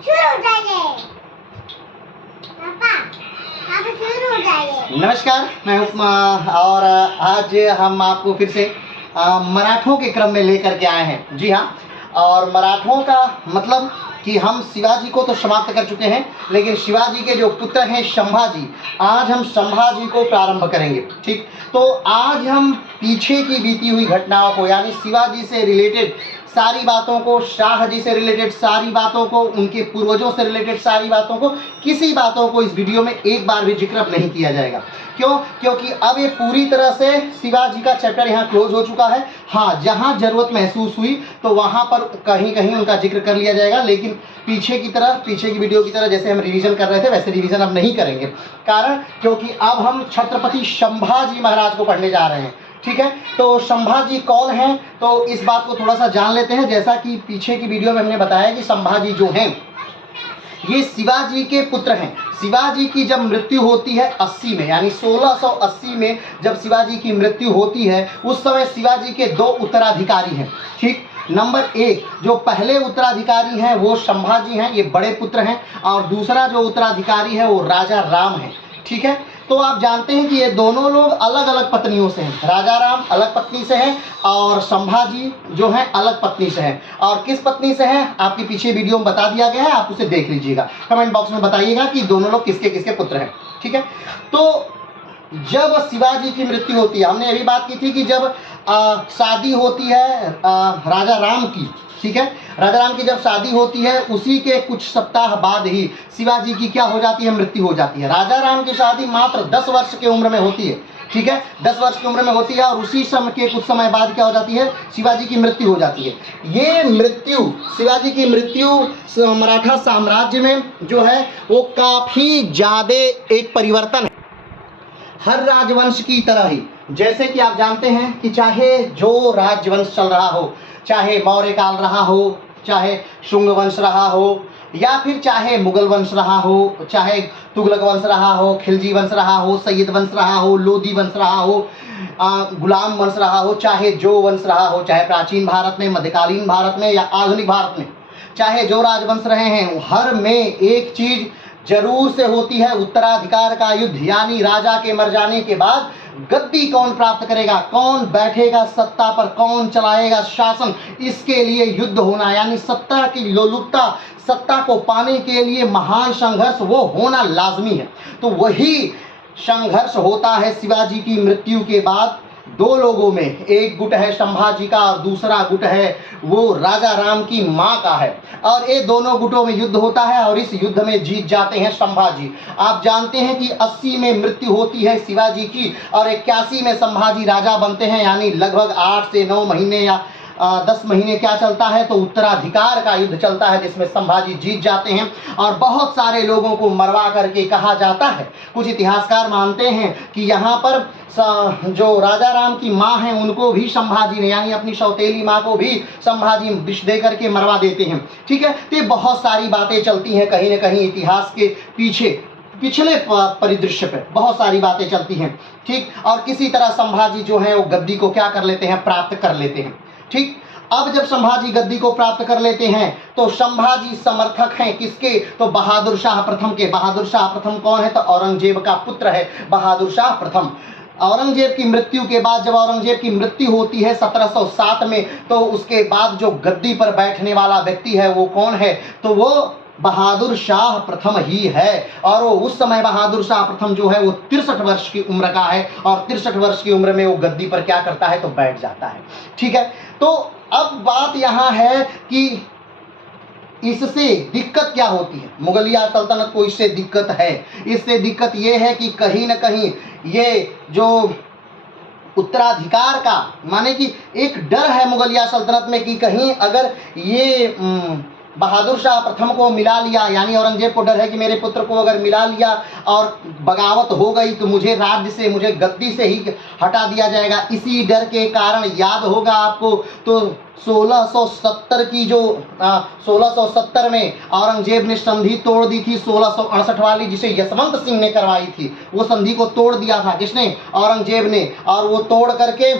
शुरू हो जाइए पापा, पापा शुरू हो जाइए। नमस्कार, मैं और आज हम आपको फिर से मराठों के क्रम में लेकर के आए हैं। जी हाँ, और मराठों का मतलब कि हम शिवाजी को तो समाप्त कर चुके हैं, लेकिन शिवाजी के जो पुत्र हैं संभाजी, आज हम संभाजी को प्रारंभ करेंगे। ठीक, तो आज हम पीछे की बीती हुई घटनाओं को, यानी शिवाजी से रिलेटेड सारी बातों को, शाह जी से रिलेटेड सारी बातों को, उनके पूर्वजों से रिलेटेड सारी बातों को, किसी बातों को इस वीडियो में एक बार भी जिक्र नहीं किया जाएगा। क्यों? क्योंकि अब ये पूरी तरह से शिवाजी का चैप्टर यहाँ क्लोज हो चुका है। हाँ, जहाँ जरूरत महसूस हुई तो वहाँ पर कहीं कहीं उनका जिक्र कर लिया जाएगा, लेकिन पीछे की वीडियो की तरह जैसे हम रिवीजन कर रहे थे वैसे रिवीजन अब नहीं करेंगे। कारण क्योंकि अब हम छत्रपति संभाजी महाराज को पढ़ने जा रहे हैं। ठीक है, तो संभाजी कौन है, तो इस बात को थोड़ा सा जान लेते हैं। जैसा कि पीछे की वीडियो में हमने बताया कि संभाजी जो हैं ये शिवाजी के पुत्र हैं। शिवाजी की जब मृत्यु होती है 80 में, यानी 1680 में जब शिवाजी की मृत्यु होती है, उस समय शिवाजी के दो उत्तराधिकारी हैं। ठीक, नंबर एक जो पहले उत्तराधिकारी हैं वो संभाजी हैं, ये बड़े पुत्र हैं, और दूसरा जो उत्तराधिकारी है वो राजा राम है। ठीक है, तो आप जानते हैं कि ये दोनों लोग अलग अलग पत्नियों से हैं। राजा राम अलग पत्नी से हैं और संभाजी जो है अलग पत्नी से हैं। और किस पत्नी से हैं आपके पीछे वीडियो में बता दिया गया है, आप उसे देख लीजिएगा। कमेंट बॉक्स में बताइएगा कि दोनों लोग किसके किसके पुत्र हैं। ठीक है, तो जब शिवाजी की मृत्यु होती है, हमने अभी बात की थी कि जब शादी होती है राजा राम की, ठीक है, राजा राम की जब शादी होती है उसी के कुछ सप्ताह बाद ही शिवाजी की क्या हो जाती है, मृत्यु हो जाती है। राजा राम की शादी मात्र 10 वर्ष की उम्र में होती है। ठीक है, 10 वर्ष की उम्र में होती है, और उसी समय के कुछ समय बाद क्या हो जाती है, शिवाजी की मृत्यु हो जाती है। ये मृत्यु, शिवाजी की मृत्यु मराठा साम्राज्य में जो है वो काफ़ी ज़्यादा एक परिवर्तन है, हर राजवंश की तरह ही। जैसे कि आप जानते हैं कि चाहे जो राजवंश चल रहा हो, चाहे मौर्य काल रहा हो, चाहे शुंग वंश रहा हो, या फिर चाहे मुगल वंश रहा हो, चाहे तुगलक वंश रहा हो, खिलजी वंश रहा हो, सैयद वंश रहा हो, लोधी वंश रहा हो, गुलाम वंश रहा हो, चाहे जो वंश रहा हो, चाहे प्राचीन भारत में, मध्यकालीन भारत में या आधुनिक भारत में, चाहे जो राजवंश रहे हैं, हर में एक चीज़ जरूर से होती है, उत्तराधिकार का युद्ध। यानी राजा के मर जाने के बाद गद्दी कौन प्राप्त करेगा, कौन बैठेगा सत्ता पर, कौन चलाएगा शासन, इसके लिए युद्ध होना, यानी सत्ता की लोलुपता, सत्ता को पाने के लिए महान संघर्ष वो होना लाजमी है। तो वही संघर्ष होता है शिवाजी की मृत्यु के बाद दो लोगों में। एक गुट है संभाजी का और दूसरा गुट है वो राजा राम की माँ का है, और ये दोनों गुटों में युद्ध होता है और इस युद्ध में जीत जाते हैं संभाजी। आप जानते हैं कि 80 में मृत्यु होती है शिवाजी की और 81 में संभाजी राजा बनते हैं, यानी लगभग 8 से 9 महीने या 10 महीने क्या चलता है, तो उत्तराधिकार का युद्ध चलता है जिसमें संभाजी जीत जाते हैं और बहुत सारे लोगों को मरवा करके कहा जाता है। कुछ इतिहासकार मानते हैं कि यहाँ पर जो राजा राम की माँ हैं उनको भी संभाजी ने, यानी अपनी सौतेली माँ को भी संभाजी विष दे करके मरवा देते हैं। ठीक है, तो ये बहुत सारी बातें चलती हैं कहीं न कहीं इतिहास के पिछले परिदृश्य पे बहुत सारी बातें चलती हैं। ठीक, और किसी तरह संभाजी जो है वो गद्दी को क्या कर लेते हैं, प्राप्त कर लेते हैं। ठीक, अब जब संभाजी गद्दी को प्राप्त कर लेते हैं तो संभाजी समर्थक हैं किसके, तो बहादुर शाह प्रथम के। बहादुर शाह प्रथम कौन है, तो औरंगजेब का पुत्र है बहादुर शाह प्रथम। औरंगजेब की मृत्यु के बाद, जब औरंगजेब की मृत्यु होती है 1707 में, तो उसके बाद जो गद्दी पर बैठने वाला व्यक्ति है वो कौन है, तो वो बहादुर शाह प्रथम ही है। और वो उस समय बहादुर शाह प्रथम जो है वो 63 वर्ष की उम्र का है, और 63 वर्ष की उम्र में वो गद्दी पर क्या करता है, तो बैठ जाता है। ठीक है, तो अब बात यहाँ है कि इससे दिक्कत क्या होती है, मुगलिया सल्तनत को इससे दिक्कत है। इससे दिक्कत ये है कि कहीं न कहीं ये जो उत्तराधिकार का, माने कि एक डर है मुगलिया सल्तनत में कि कहीं अगर ये बहादुर शाह प्रथम को मिला लिया, यानी औरंगजेब को डर है कि मेरे पुत्र को अगर मिला लिया और बगावत हो गई तो मुझे राज्य से, मुझे गद्दी से ही हटा दिया जाएगा। इसी डर के कारण याद होगा आपको तो 1670 की जो 1670 में औरंगजेब ने संधि तोड़ दी थी 1668 वाली, जिसे यशवंत सिंह ने करवाई थी। वो संधि को तोड़ दिया था किसने, औरंगजेब ने, और वो तोड़ करके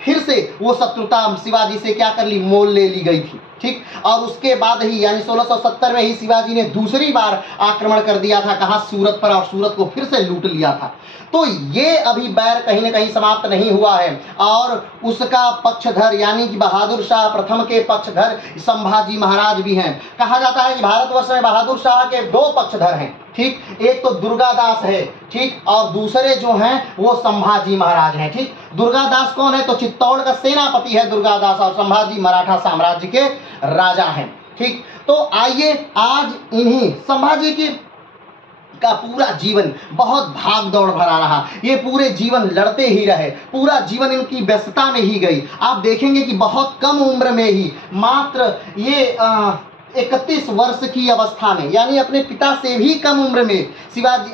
फिर से वो शत्रुता शिवाजी से क्या कर ली, मोल ले ली गई थी। ठीक। और उसके बाद ही यानी 1670 में ही शिवाजी ने दूसरी बार आक्रमण कर दिया था, कहाँ, सूरत पर, और सूरत को फिर से लूट लिया था। तो ये अभी बैर कहीं न कहीं समाप्त नहीं हुआ है। और उसका पक्षधर यानी कि बहादुर शाह प्रथम के पक्षधर संभाजी महाराज भी हैं। कहा जाता है कि भारतवर्ष में बहादुर शाह के दो पक्षधर हैं, ठीक। एक तो दुर्गादास है, ठीक, और दूसरे जो हैं वो संभाजी महाराज हैं, ठीक। दुर्गादास कौन है? तो चित्तौड़ का सेनापति है दुर्गादास, और संभाजी मराठा साम्राज्य के राजा हैं, ठीक। तो आइए आज इन्हीं संभाजी की का पूरा जीवन बहुत भाग दौड़ भरा रहा। ये पूरे जीवन लड़ते ही रहे, पूरा जीवन इनकी व्यस्तता में ही गई। आप देखेंगे कि बहुत कम उम्र में ही, मात्र ये 31 वर्ष की अवस्था में, यानी अपने पिता से भी कम उम्र में शिवाजी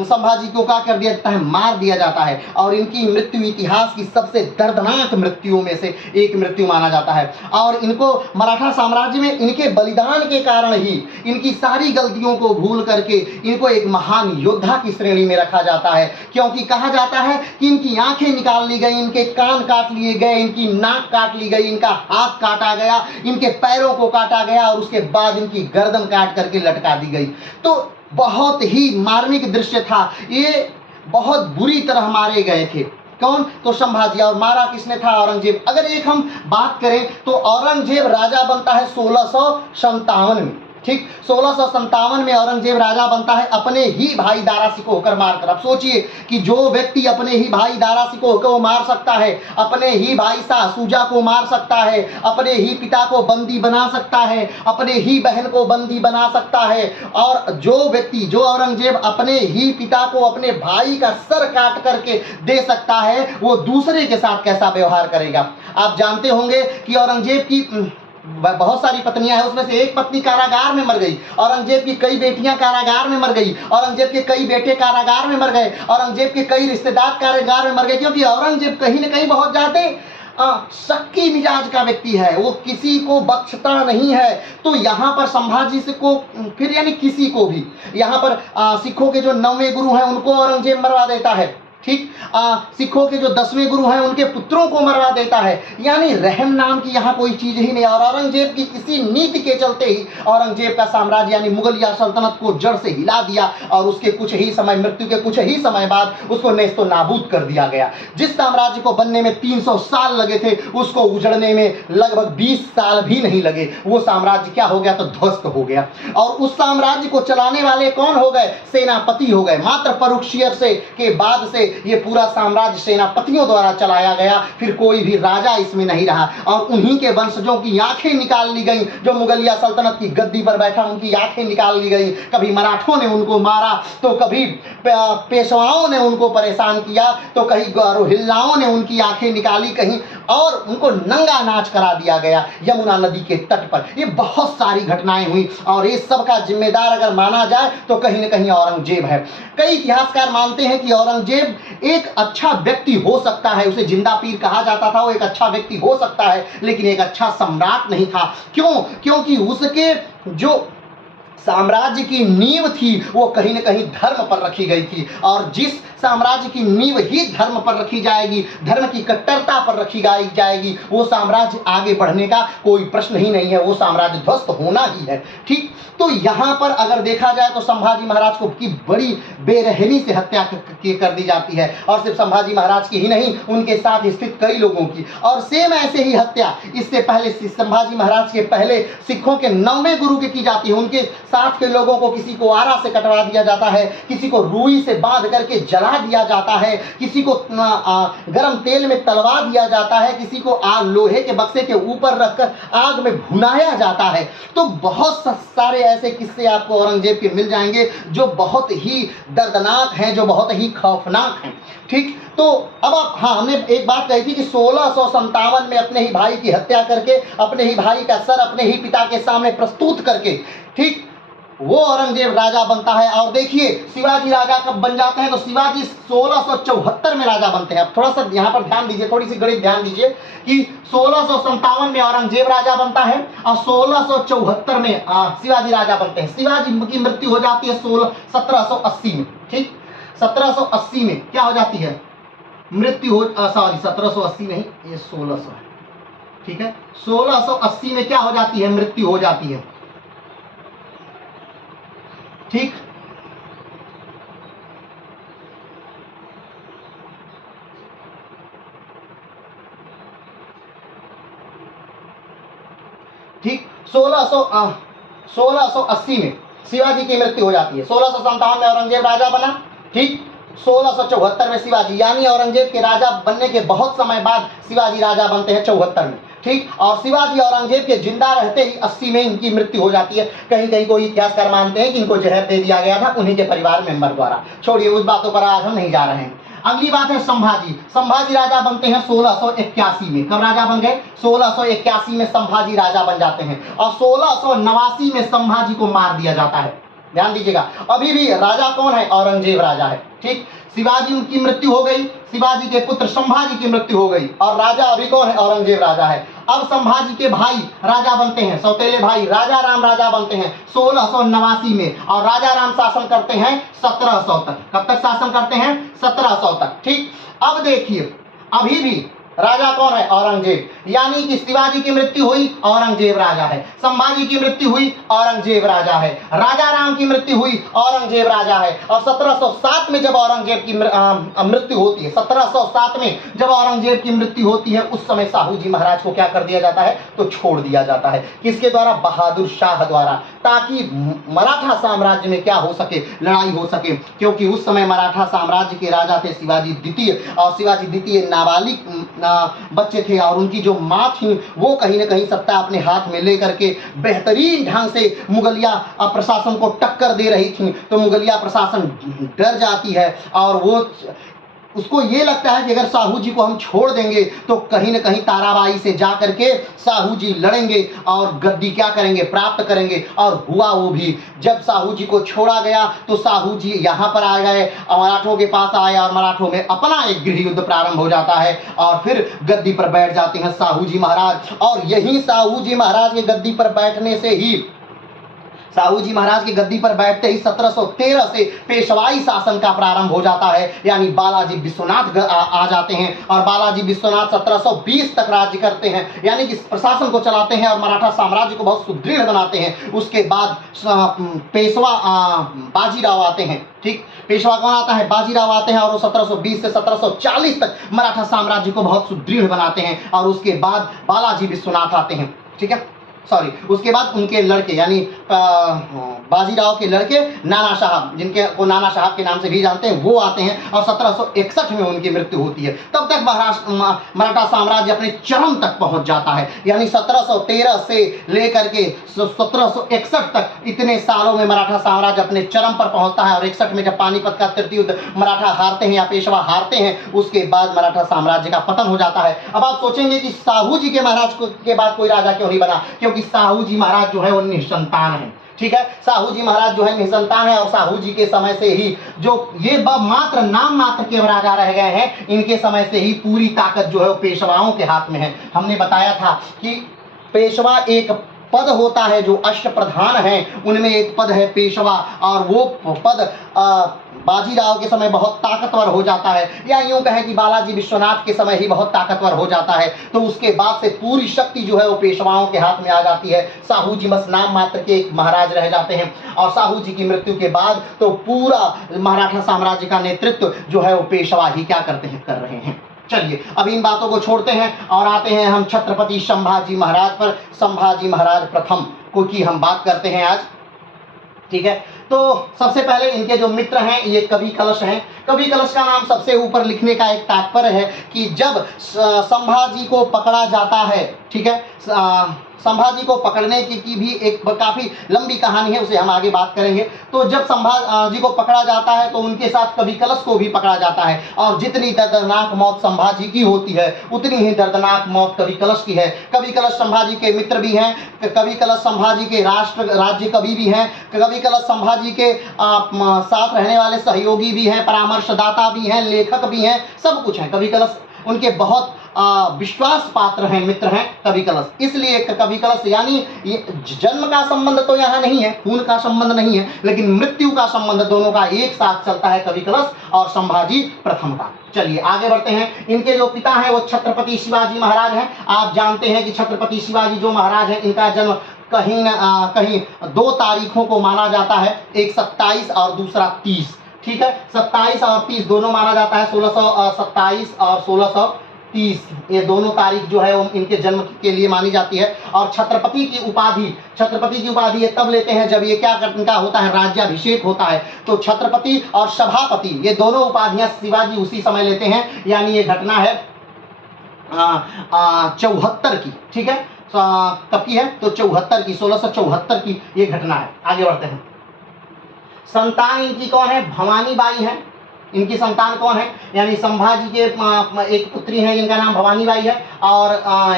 संभाजी को क्या कर दिया जाता है? मार दिया जाता है। और इनकी मृत्यु इतिहास की सबसे दर्दनाक मृत्युओं में से एक मृत्यु माना जाता है। और इनको मराठा साम्राज्य में इनके बलिदान के कारण ही, इनकी सारी गलतियों को भूल करके इनको एक महान योद्धा की श्रेणी में रखा जाता है। क्योंकि कहा जाता है कि इनकी आंखें निकाल ली गई, इनके कान काट लिए गए, इनकी नाक काट ली गई, इनका हाथ काटा गया, इनके पैरों को काटा गया, और उसके बाद इनकी गर्दन काट करके लटका दी गई। तो बहुत ही मार्मिक दृश्य था ये। बहुत बुरी तरह मारे गए थे। कौन? तो संभाजी। और मारा किसने था? औरंगजेब। अगर एक हम बात करें तो औरंगजेब राजा बनता है 1657 में, ठीक। 1657 में औरंगजेब राजा बनता है अपने ही भाई दारा शिकोह होकर मारकर। अब सोचिए कि जो व्यक्ति अपने ही भाई दारा शिकोह को मार सकता है, अपने ही भाई शाह सूजा को मार सकता है, अपने ही पिता को बंदी बना सकता है, अपने ही बहन को बंदी बना सकता है, और जो व्यक्ति, जो औरंगजेब अपने ही पिता को अपने भाई का सर काट करके दे सकता है, वो दूसरे के साथ कैसा व्यवहार करेगा? आप जानते होंगे कि औरंगजेब की बहुत सारी पत्नियां हैं, उसमें से एक पत्नी कारागार में मर गई। औरंगजेब की कई बेटियां कारागार में मर गई। औरंगजेब के कई बेटे कारागार में मर गए। औरंगजेब के कई रिश्तेदार कारागार में मर गए, क्योंकि औरंगजेब कहीं न कहीं बहुत ज्यादा शक्की मिजाज का व्यक्ति है, वो किसी को बख्शता नहीं है। तो यहाँ पर संभाजी से को फिर यानी किसी को भी, यहाँ पर सिखों के जो 9वें गुरु हैं उनको औरंगजेब मरवा देता है, ठीक। सिखों के जो 10वें गुरु हैं उनके पुत्रों को मरवा देता है। यानी रहम नाम की यहाँ कोई चीज ही नहीं। और औरंगजेब की इसी नीति के चलते ही औरंगजेब का साम्राज्य यानी मुगलिया सल्तनत को जड़ से हिला दिया, और उसके कुछ ही समय, मृत्यु के कुछ ही समय बाद उसको नेस्तो नाबूद कर दिया गया। जिस साम्राज्य को बनने में 300 साल लगे थे, उसको उजड़ने में लगभग 20 साल भी नहीं लगे। वो साम्राज्य क्या हो गया? तो ध्वस्त हो गया। और उस साम्राज्य को चलाने वाले कौन हो गए? सेनापति हो गए। मात्र फर्रुखसियर से के बाद से ये पूरा साम्राज्य सेनापतियों द्वारा चलाया गया, फिर कोई भी राजा इसमें नहीं रहा। और उन्हीं के वंशजों की आंखें निकाल ली गई। जो मुगलिया सल्तनत की गद्दी पर बैठा, उनकी आंखें निकाल ली गई। कभी मराठों ने उनको मारा, तो कभी पेशवाओं ने उनको परेशान किया, तो कहीं रोहिल्लाओं ने उनकी आंखें निकाली कहीं, और उनको नंगा नाच करा दिया गया यमुना नदी के तट पर। ये बहुत सारी घटनाएं हुई, और ये सब का जिम्मेदार अगर माना जाए तो कहीं न कहीं औरंगजेब है। कई इतिहासकार मानते हैं कि औरंगजेब एक अच्छा व्यक्ति हो सकता है, उसे जिंदा पीर कहा जाता था, वो एक अच्छा व्यक्ति हो सकता है, लेकिन एक अच्छा सम्राट नहीं था। क्यों? क्योंकि उसके जो साम्राज्य की नींव थी वो कहीं न कहीं धर्म पर रखी गई थी। और जिस साम्राज्य की नींव ही धर्म पर रखी जाएगी, धर्म की कट्टरता पर रखी जाएगी, वो साम्राज्य आगे बढ़ने का कोई प्रश्न ही नहीं है, वो साम्राज्य ध्वस्त होना ही है, ठीक। तो यहाँ पर अगर देखा जाए तो संभाजी महाराज को की बड़ी बेरहमी से हत्या कर दी जाती है। और सिर्फ संभाजी महाराज की ही नहीं, उनके साथ स्थित कई लोगों की। और सेम ऐसे ही हत्या इससे पहले, संभाजी महाराज के पहले सिखों के 9वें गुरु की जाती है। उनके साथ के लोगों को किसी को आरा से कटवा दिया जाता है, किसी को रुई से बांध करके जला दिया जाता है, किसी को गरम तेल में तलवा दिया जाता है, किसी को लोहे के बक्से के ऊपर रखकर आग में भुनाया जाता है। तो बहुत सारे ऐसे किस्से आपको औरंगजेब के मिल जाएंगे जो बहुत ही दर्दनाक हैं, जो बहुत ही खौफनाक हैं, ठीक। तो अब आप, हाँ, हमने एक बात कही थी कि 1657 में अपने ही भाई की हत्या करके, अपने ही भाई का सर अपने ही पिता के सामने प्रस्तुत करके, ठीक, वो औरंगजेब राजा बनता है। और देखिए शिवाजी राजा कब बन जाते हैं? तो शिवाजी 1674 में राजा बनते हैं। अब थोड़ा सा यहाँ पर ध्यान दीजिए, थोड़ी सी गणित ध्यान दीजिए कि 1657 में औरंगजेब राजा बनता है और 1674 में शिवाजी राजा बनते हैं। शिवाजी की मृत्यु हो जाती है 1780 में, ठीक। 1780 में क्या हो जाती है? मृत्यु हो, सॉरी 1780 नहीं, ये 1600 है, ठीक है, 1680 में क्या हो जाती है, मृत्यु हो जाती है। ठीक, ठीक, 1680 में शिवाजी की मृत्यु हो जाती है। 1657 में औरंगजेब राजा बना। ठीक, 1674 में शिवाजी, यानी औरंगजेब के राजा बनने के बहुत समय बाद शिवाजी राजा बनते हैं 74 में। ठीक, और शिवाजी औरंगजेब के जिंदा रहते ही 80 में इनकी मृत्यु हो जाती है। कहीं कहीं कोई इतिहासकार मानते हैं कि इनको जहर दे दिया गया था उन्हीं के परिवार मेंबर द्वारा। छोड़िए, उस बातों पर आज हम नहीं जा रहे हैं। अगली बात है संभाजी। संभाजी राजा बनते हैं 1681 में। कब राजा बन गए, 1681 में संभाजी राजा बन जाते हैं और 1689 में संभाजी को मार दिया जाता है। ध्यान दीजिएगा, अभी भी राजा कौन है, औरंगजेब राजा है। ठीक, शिवाजी उनकी मृत्यु हो गई, शिवाजी के पुत्र संभाजी की मृत्यु हो गई और राजा अभी कौन है, औरंगजेब राजा है। अब संभाजी के भाई राजा बनते हैं, सौतेले भाई राजा राम राजा बनते हैं 1689 में और राजा राम शासन करते हैं 1700 तक। कब तक शासन करते हैं, 1700 तक। ठीक, अब देखिए अभी भी राजा कौन है, औरंगजेब, यानी कि शिवाजी की मृत्यु हुई, औरंगजेब राजा है। संभाजी की मृत्यु हुई, औरंगजेब राजा है। राजा राम की मृत्यु हुई, औरंगजेब राजा है। और 1707 में जब औरंगजेब की मृत्यु होती है, 1707 में जब औरंगजेब की मृत्यु होती है, उस समय साहू जी महाराज को क्या कर दिया जाता है, तो छोड़ दिया जाता है। किसके द्वारा, बहादुर शाह द्वारा, ताकि मराठा साम्राज्य में क्या हो सके, लड़ाई हो सके। क्योंकि उस समय मराठा साम्राज्य के राजा थे शिवाजी द्वितीय, और शिवाजी द्वितीय नाबालिग बच्चे थे और उनकी जो माँ थी वो कहीं ना कहीं सत्ता अपने हाथ में लेकर के बेहतरीन ढंग से मुगलिया प्रशासन को टक्कर दे रही थी। तो मुगलिया प्रशासन डर जाती है और वो उसको ये लगता है कि अगर साहू जी को हम छोड़ देंगे तो कहीं ना कहीं ताराबाई से जा करके साहू जी लड़ेंगे और गद्दी क्या करेंगे, प्राप्त करेंगे। और हुआ वो भी। जब साहू जी को छोड़ा गया तो साहू जी यहाँ पर आ गए, मराठों के पास आए और मराठों में अपना एक गृह युद्ध प्रारंभ हो जाता है और फिर गद्दी पर बैठ जाते हैं साहू जी महाराज। और यही साहू जी महाराज के गद्दी पर बैठने से ही, साहू जी महाराज की गद्दी पर बैठते ही 1713 से पेशवाई शासन का प्रारंभ हो जाता है, यानी बालाजी विश्वनाथ आ जाते हैं और बालाजी विश्वनाथ 1720 तक राज्य करते हैं, यानी कि प्रशासन को चलाते हैं और मराठा साम्राज्य को बहुत सुदृढ़ बनाते हैं। उसके बाद पेशवा बाजीराव आते हैं। ठीक, पेशवा कौन आता है, बाजीराव आते हैं और वो 1720 से 1740 तक मराठा साम्राज्य को बहुत सुदृढ़ बनाते हैं। और उसके बाद बालाजी विश्वनाथ आते हैं। ठीक है, सॉरी, उसके बाद उनके लड़के यानी बाजीराव के लड़के नाना साहब, जिनके को नाना साहब के नाम से भी जानते हैं, वो आते हैं और 1761 में उनकी मृत्यु होती है। तब तक मराठा साम्राज्य अपने चरम तक पहुंच जाता है, यानी 1713 से लेकर के 1761 तक इतने सालों में मराठा साम्राज्य अपने चरम पर पहुंचता है। और 61 में जब पानीपत का तृतीय युद्ध मराठा हारते हैं या पेशवा हारते हैं, उसके बाद मराठा साम्राज्य का पतन हो जाता है। अब आप सोचेंगे कि साहू जी के महाराज के बाद कोई राजा क्यों नहीं बना, क्योंकि साहू जी महाराज जो है वो निसंतान है। ठीक है, साहू जी महाराज जो है निसंतान है और साहू जी के समय से ही जो ये मात्र नाम मात्र के राजा रह गए हैं, इनके समय से ही पूरी ताकत जो है वो पेशवाओं के हाथ में है। हमने बताया था कि पेशवा एक पद होता है जो अष्टप्रधान है, उनमें एक पद है पेशवा और वो पद बाजीराव के समय बहुत ताकतवर हो जाता है, या यूं कहें कि बालाजी विश्वनाथ के समय ही बहुत ताकतवर हो जाता है। तो उसके बाद से पूरी शक्ति जो है वो पेशवाओं के हाथ में आ जाती है। साहू जी बस नाम मात्र के एक महाराज रह जाते हैं और साहू जी की मृत्यु के बाद तो पूरा मराठा साम्राज्य का नेतृत्व जो है वो पेशवा ही क्या करते हैं, कर रहे हैं। चलिए अब इन बातों को छोड़ते हैं और आते हैं हम छत्रपति संभाजी महाराज पर। संभाजी महाराज प्रथम को की हम बात करते हैं आज। ठीक है, तो सबसे पहले इनके जो मित्र हैं ये कवि कलश हैं। कवि कलश का नाम सबसे ऊपर लिखने का एक तात्पर्य है कि जब संभाजी को पकड़ा जाता है, ठीक है, संभाजी को पकड़ने की भी एक काफ़ी लंबी कहानी है, उसे हम आगे बात करेंगे। तो जब संभाजी को पकड़ा जाता है तो उनके साथ कवि कलश को भी पकड़ा जाता है और जितनी दर्दनाक मौत संभाजी की होती है उतनी ही दर्दनाक मौत कवि कलश की है। कवि कलश संभाजी के मित्र भी हैं, कवि कलश संभाजी के राज्य कवि भी हैं, कवि कलश संभाजी के साथ रहने वाले सहयोगी भी हैं, परामर्शदाता भी हैं, लेखक भी हैं, सब कुछ हैं। कवि कलश उनके बहुत विश्वास पात्र हैं, मित्र हैं कवि कलश। इसलिए कवि कलश यानी जन्म का संबंध तो यहाँ नहीं है, खून का संबंध नहीं है, लेकिन मृत्यु का संबंध दोनों का एक साथ चलता है, कवि कलश और संभाजी प्रथम का। चलिए आगे बढ़ते हैं। इनके जो पिता हैं वो छत्रपति शिवाजी महाराज हैं। आप जानते हैं कि छत्रपति शिवाजी जो महाराज हैं, इनका जन्म कहीं न कहीं 2 तारीखों को माना जाता है, एक 27 और दूसरा 30। ठीक है, 27 और 30 दोनों माना जाता है, 1627 और 1630 ये दोनों तारीख जो है वो इनके जन्म के लिए मानी जाती है। और छत्रपति की उपाधि ये तब लेते हैं जब ये क्या इनका होता है, राज्याभिषेक होता है। तो छत्रपति और सभापति ये दोनों उपाधियां शिवाजी उसी समय लेते हैं, यानी ये घटना है 74 की। ठीक है, कब की है तो 74 की, 1674 की ये घटना है। आगे बढ़ते हैं। संतान इनकी कौन है, भवानी बाई है। इनकी संतान कौन है, यानी संभाजी के एक पुत्री हैं जिनका नाम भवानी बाई है, और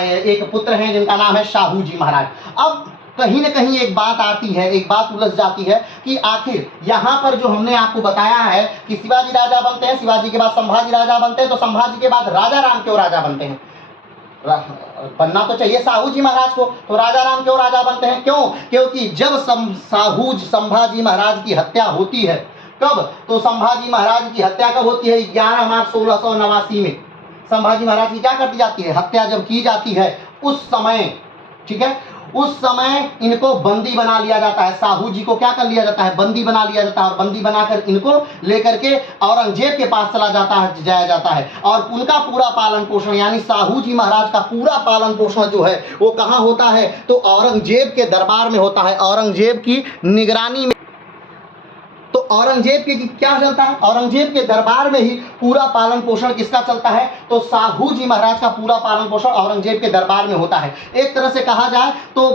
एक पुत्र हैं जिनका नाम है शाहू जी महाराज। अब कहीं न कहीं एक बात आती है, एक बात उलझ जाती है कि आखिर यहाँ पर जो हमने आपको बताया है कि शिवाजी राजा बनते हैं, शिवाजी के बाद संभाजी राजा बनते हैं, तो संभाजी के बाद राजा राम क्यों राजा बनते हैं? बनना तो चाहिए साहू जी महाराज को, तो राजा राम क्यों राजा बनते हैं? क्यों? क्योंकि जब संभाजी महाराज की हत्या होती है, कब? तो संभाजी महाराज की हत्या कब होती है? 11 मार्च 1689 में संभाजी महाराज की क्या कर दी जाती है, हत्या जब की जाती है उस समय, ठीक है, उस समय इनको बंदी बना लिया जाता है। साहू जी को क्या कर लिया जाता है, बंदी बना लिया जाता है, और बंदी बनाकर इनको लेकर के औरंगजेब के पास जाया जाता है। और उनका पूरा पालन पोषण, यानी साहू जी महाराज का पूरा पालन पोषण जो है वो कहाँ होता है, तो औरंगजेब के दरबार में होता है, औरंगजेब की निगरानी में। तो औरंगजेब के क्या चलता है, औरंगजेब के दरबार में ही पूरा पालन पोषण किसका चलता है, तो साहू जी महाराज का पूरा पालन पोषण औरंगजेब के दरबार में होता है। एक तरह से कहा जाए तो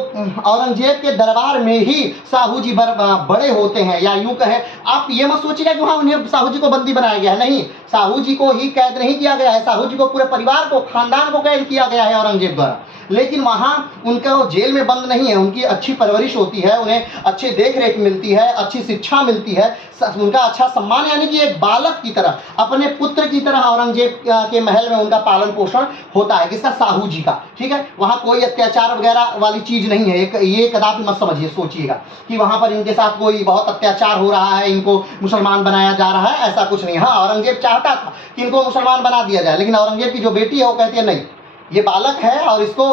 औरंगजेब के दरबार में ही साहू जी बड़े होते हैं, या यूं कहे, आप ये मत सोचिएगा कि वहाँ उन्हें साहू जी को बंदी बनाया गया है, नहीं, साहू जी को ही कैद नहीं किया गया है, साहू जी को पूरे परिवार को, खानदान को कैद किया गया है औरंगजेब द्वारा। लेकिन वहाँ उनका वो जेल में बंद नहीं है, उनकी अच्छी परवरिश होती है, उन्हें अच्छी देख रेख मिलती है, अच्छी शिक्षा मिलती है, उनका अच्छा सम्मान, यानी कि एक बालक की तरह, अपने पुत्र की तरह औरंगजेब के महल में उनका पालन पोषण होता है। किसका, साहू जी का। ठीक है, वहाँ कोई अत्याचार वगैरह वाली चीज नहीं है, ये कदापि मत समझिए, सोचिएगा कि वहाँ पर इनके साथ कोई बहुत अत्याचार हो रहा है, इनको मुसलमान बनाया जा रहा है, ऐसा कुछ नहीं। हाँ, औरंगजेब चाहता था कि इनको मुसलमान बना दिया जाए, लेकिन औरंगजेब की जो बेटी है वो कहती है नहीं, ये बालक है और इसको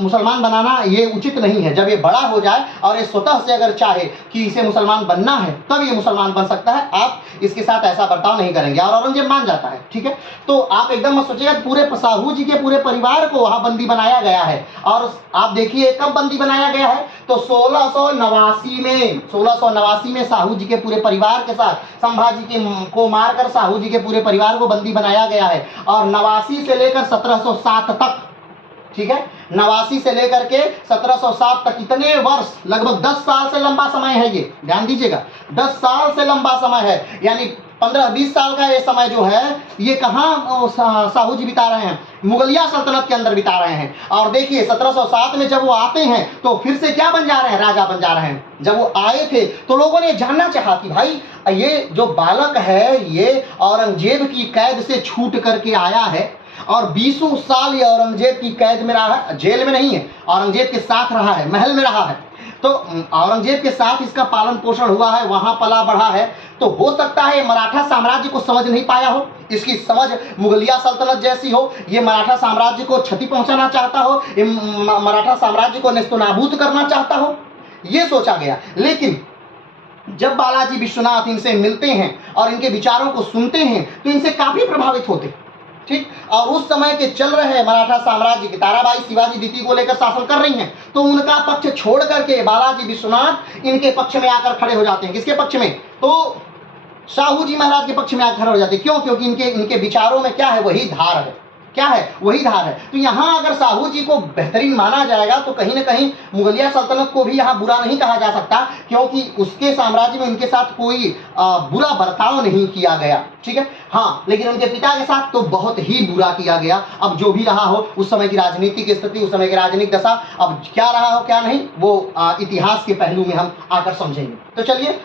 मुसलमान बनाना ये उचित नहीं है। जब ये बड़ा हो जाए और ये स्वतः से अगर चाहे कि इसे मुसलमान बनना है, तब ये मुसलमान बन सकता है, आप इसके साथ ऐसा बर्ताव नहीं करेंगे। और औरंगजेब मान जाता है। ठीक है, तो आप एकदम मत सोचिएगा, पूरे साहू जी के पूरे परिवार को वहाँ बंदी बनाया गया है। और आप देखिए कब बंदी बनाया गया है, तो 1689 में साहू जी के पूरे परिवार के साथ संभाजी को मारकर साहू जी के पूरे परिवार को बंदी बनाया गया है। और 89 से लेकर 1707 तक, ठीक है, 89 से लेकर के 1707 तक, कितने वर्ष, लगभग 10 साल से लंबा समय है ये, ध्यान दीजिएगा, 10 साल से लंबा समय है, यानी 15-20 साल का ये समय जो है ये कहाँ साहू जी बिता रहे हैं, मुगलिया सल्तनत के अंदर बिता रहे हैं। और देखिए 1707 में जब वो आते हैं तो फिर से क्या बन जा रहे हैं, राजा बन जा रहे हैं। जब वो आए थे तो लोगों ने जानना चाहा कि भाई ये जो बालक है ये औरंगजेब की कैद से छूट करके आया है, और 20 साल ये औरंगजेब की कैद में रहा है, जेल में नहीं है, औरंगजेब के साथ रहा है, महल में रहा है, तो औरंगजेब के साथ इसका पालन पोषण हुआ है, वहां पला बढ़ा है। तो हो सकता है ये मराठा साम्राज्य को समझ नहीं पाया हो, इसकी समझ मुगलिया सल्तनत जैसी हो, ये मराठा साम्राज्य को क्षति पहुंचाना चाहता हो, ये मराठा साम्राज्य को नेस्तनाबूद करना चाहता हो, ये सोचा गया। लेकिन जब बालाजी विश्वनाथ इनसे मिलते हैं और इनके विचारों को सुनते हैं तो इनसे काफी प्रभावित होते हैं। ठीक, और उस समय के चल रहे मराठा साम्राज्य की ताराबाई शिवाजी द्वितीय को लेकर शासन कर रही हैं, तो उनका पक्ष छोड़ करके बालाजी विश्वनाथ इनके पक्ष में आकर खड़े हो जाते हैं। किसके पक्ष में, तो साहू जी महाराज के पक्ष में आकर खड़े हो जाते हैं। क्यों? क्योंकि इनके विचारों में क्या है, वही धार है, क्या है, वही धार है। तो यहाँ अगर साहू जी को बेहतरीन माना जाएगा तो कहीं ना कहीं मुगलिया सल्तनत को भी यहाँ बुरा नहीं कहा जा सकता, क्योंकि उसके साम्राज्य में उनके साथ कोई बुरा बर्ताव नहीं किया गया। ठीक है, हाँ, लेकिन उनके पिता के साथ तो बहुत ही बुरा किया गया। अब जो भी रहा हो, उस समय की राजनीतिक स्थिति, उस समय की राजनीतिक दशा, अब क्या रहा हो क्या नहीं, वो इतिहास के पहलू में हम आकर समझेंगे। तो चलिए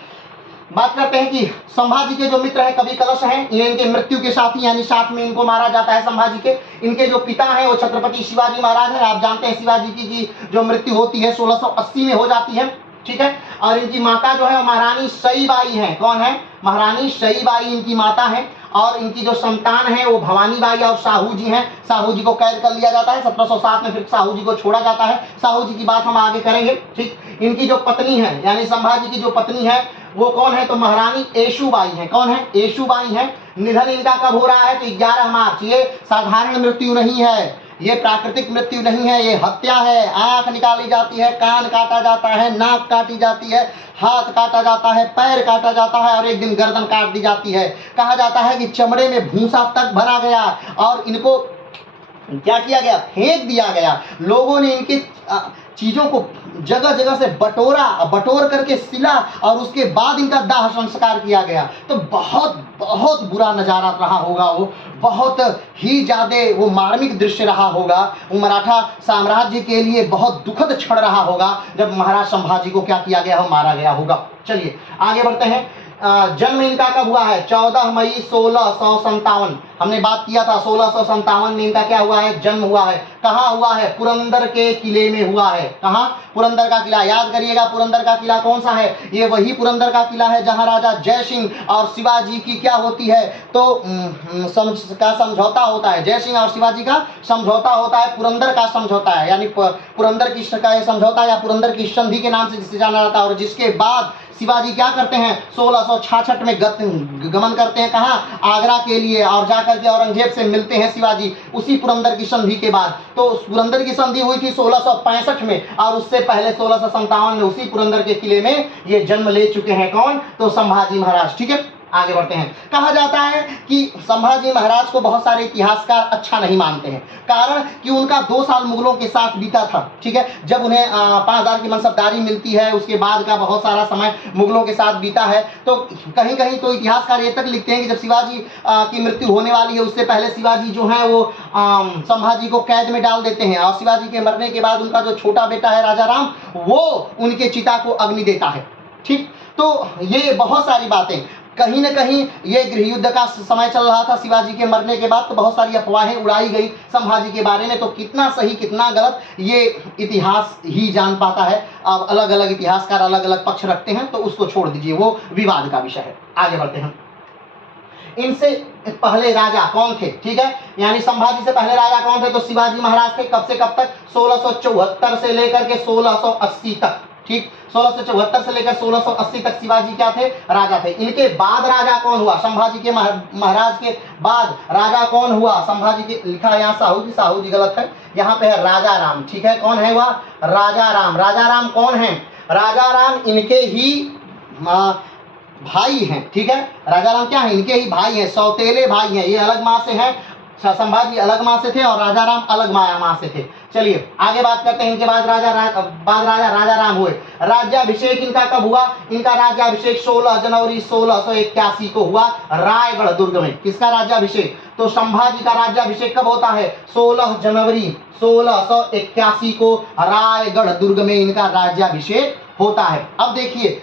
बात करते हैं कि संभाजी के जो मित्र हैं कवि कलश हैं, ये इनके मृत्यु के साथ ही यानी साथ में इनको मारा जाता है संभाजी के। इनके जो पिता हैं वो छत्रपति शिवाजी महाराज हैं। आप जानते हैं शिवाजी की जो मृत्यु होती है 1680 में हो जाती है, ठीक है। और इनकी माता जो है महारानी सईबाई है। कौन है? महारानी सईबाई इनकी माता है। और इनकी जो संतान है वो भवानीबाई और साहू जी हैं। साहू जी को कैद कर लिया जाता है 1707 में, फिर साहू जी को छोड़ा जाता है। साहू जी की बात हम आगे करेंगे, ठीक। इनकी जो पत्नी है यानी संभाजी की जो पत्नी है वो कौन है? तो महारानी येशुबाई है। कौन है? येशुबाई है। निधन इनका कब हो रहा है? तो 11 मार्च। ये साधारण मृत्यु नहीं है, ये प्राकृतिक मृत्यु नहीं है, ये हत्या है। आंख निकाली जाती है, कान काटा जाता है, नाक काटी जाती है, हाथ काटा जाता है, पैर काटा जाता है और एक दिन गर्दन काट दी जाती है। कहा जाता है कि चमड़े में भूसा तक भरा गया और इनको क्या किया गया? फेंक दिया गया। लोगों ने इनकी चीजों को जगह जगह से बटोर करके सिला और उसके बाद इनका दाह संस्कार किया गया। तो बहुत बहुत बुरा नजारा रहा होगा, वो बहुत ही ज्यादा वो मार्मिक दृश्य रहा होगा। वो मराठा साम्राज्य के लिए बहुत दुखद क्षण रहा होगा जब महाराज संभाजी को क्या किया गया हो? मारा गया होगा। चलिए आगे बढ़ते हैं। जन्म इनका कब हुआ है? 14 मई 1657। हमने बात किया था 1657 में इनका क्या हुआ है? जन्म हुआ है। कहाँ हुआ है? पुरंदर के किले में हुआ है। कहाँ? पुरंदर का किला। याद करिएगा पुरंदर का किला कौन सा है? ये वही पुरंदर का किला है जहाँ राजा जय सिंह और शिवाजी की क्या होती है? तो समझौता होता है। जय सिंह और शिवाजी का समझौता होता है, पुरंदर का समझौता है, यानी पुरंदर की समझौता या पुरंदर की संधि के नाम से जिसे जाना जाता है। और जिसके बाद शिवाजी क्या करते हैं? 1666 में गमन करते हैं। कहाँ? आगरा के लिए। और जाकर के औरंगजेब से मिलते हैं शिवाजी उसी पुरंदर की संधि के बाद। तो पुरंदर की संधि हुई थी 1665 में और उससे पहले 1657 में उसी पुरंदर के किले में ये जन्म ले चुके हैं। कौन? तो संभाजी महाराज, ठीक है। आगे बढ़ते हैं। कहा जाता है कि संभाजी महाराज को बहुत सारे इतिहासकार अच्छा नहीं मानते हैं, कारण कि उनका 2 साल मुगलों के साथ बीता था, ठीक है। जब उन्हें 5000 की मनसबदारी मिलती है उसके बाद का बहुत सारा समय मुगलों के साथ बीता है। तो कहीं कहीं तो इतिहासकार ये तक लिखते हैं कि जब शिवाजी की मृत्यु होने वाली है उससे पहले शिवाजी जो है वो संभाजी को कैद में डाल देते हैं और शिवाजी के मरने के बाद उनका जो छोटा बेटा है राजा राम वो उनके चिता को अग्नि देता है, ठीक। तो ये बहुत सारी बातें, कहीं न कहीं ये गृह युद्ध का समय चल रहा था शिवाजी के मरने के बाद, तो बहुत सारी अफवाहें उड़ाई गई संभाजी के बारे में। तो कितना सही कितना गलत ये इतिहास ही जान पाता है। अब अलग अलग इतिहासकार अलग अलग पक्ष रखते हैं तो उसको छोड़ दीजिए, वो विवाद का विषय है। आगे बढ़ते हैं। इनसे पहले राजा कौन थे? ठीक है, यानी संभाजी से पहले राजा कौन थे? तो शिवाजी महाराज थे। कब से कब तक? 1674 से लेकर के 1680 तक, ठीक। 1674 से लेकर 1680 तक शिवाजी क्या थे? राजा थे। इनके बाद राजा कौन हुआ? संभाजी के महाराज के बाद राजा कौन हुआ? संभाजी के लिखा है यहाँ साहू जी गलत है, यहाँ पे है राजा राम, ठीक है। कौन है वह? राजा राम। राजा राम कौन है? राजा राम इनके ही भाई हैं, ठीक है। राजा राम क्या है? इनके ही भाई हैं, सौतेले भाई हैं। ये अलग माँ से हैं, संभाजी अलग माँ से थे और राजा राम अलग माँ से थे। चलिए आगे बात करते हैं। इनके बाद राजा राम हुए। राज्याभिषेक इनका कब हुआ? इनका राज्याभिषेक 16 जनवरी 1681 को हुआ रायगढ़ दुर्ग में। किसका राज्याभिषेक? तो संभाजी का राज्याभिषेक कब होता है? 16 जनवरी 1681 को रायगढ़ दुर्ग में इनका राज्याभिषेक होता है। अब देखिए,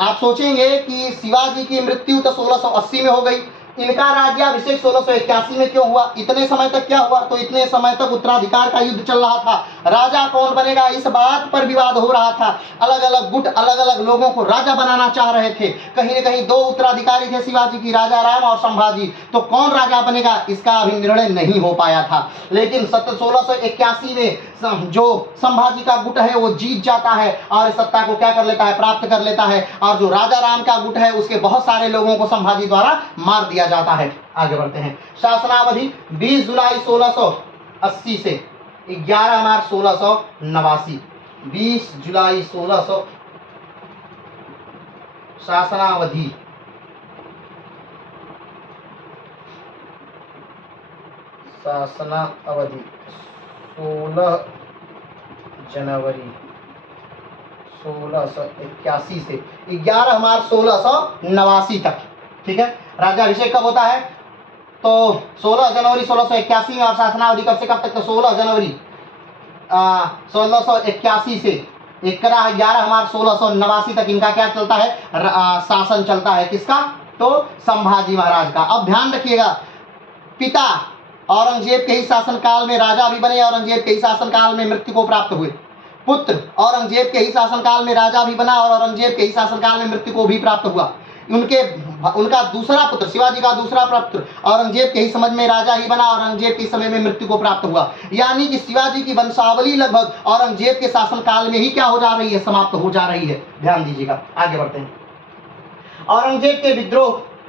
आप सोचेंगे कि शिवाजी की मृत्यु तो 1680 में हो गई, इनका राज्याभिषेक 1681 में क्यों हुआ? इतने समय तक क्या हुआ? तो इतने समय तक उत्तराधिकार का युद्ध चल रहा था। राजा कौन बनेगा इस बात पर विवाद हो रहा था। अलग अलग गुट अलग अलग लोगों को राजा बनाना चाह रहे थे। कहीं न कहीं 2 उत्तराधिकारी थे शिवाजी की, राजा राम और संभाजी। तो कौन राजा बनेगा इसका अभी निर्णय नहीं हो पाया था। लेकिन 1681 में जो संभाजी का गुट है वो जीत जाता है और सत्ता को क्या कर लेता है? प्राप्त कर लेता है। और जो राजा राम का गुट है उसके बहुत सारे लोगों को संभाजी द्वारा मार दिया जाता है। आगे बढ़ते हैं। शासनावधि 20 जुलाई 1680 से 11 मार्च 1689। 20 जुलाई 1600 शासनावधि, शासनावधि 16 जनवरी 1681 से 11 मार्च 1689 तक, ठीक है। राज्याभिषेक कब होता है? तो 16 जनवरी 1681 में। और शासनावधि कब से कब तक? तो 16 जनवरी 1681 से 11 मार्च 1689 तक इनका क्या चलता है, शासन चलता है। किसका? तो संभाजी महाराज का। अब ध्यान रखिएगा, पिता औरंगजेब के ही शासनकाल में राजा भी बने, औरंगजेब के ही शासनकाल में मृत्यु को प्राप्त हुए। पुत्र औरंगजेब के ही शासनकाल में राजा भी बना और औरंगजेब के ही शासनकाल में मृत्यु को भी प्राप्त हुआ। उनका दूसरा पुत्र, शिवाजी का दूसरा पुत्र औरंगजेब के ही समय में राजा ही बना, औरंगजेब के समय में मृत्यु को प्राप्त हुआ। यानी कि शिवाजी की वंशावली लगभग औरंगजेब के शासनकाल में ही क्या हो जा रही है, समाप्त हो जा रही है। ध्यान दीजिएगा, आगे बढ़ते हैं। औरंगजेब के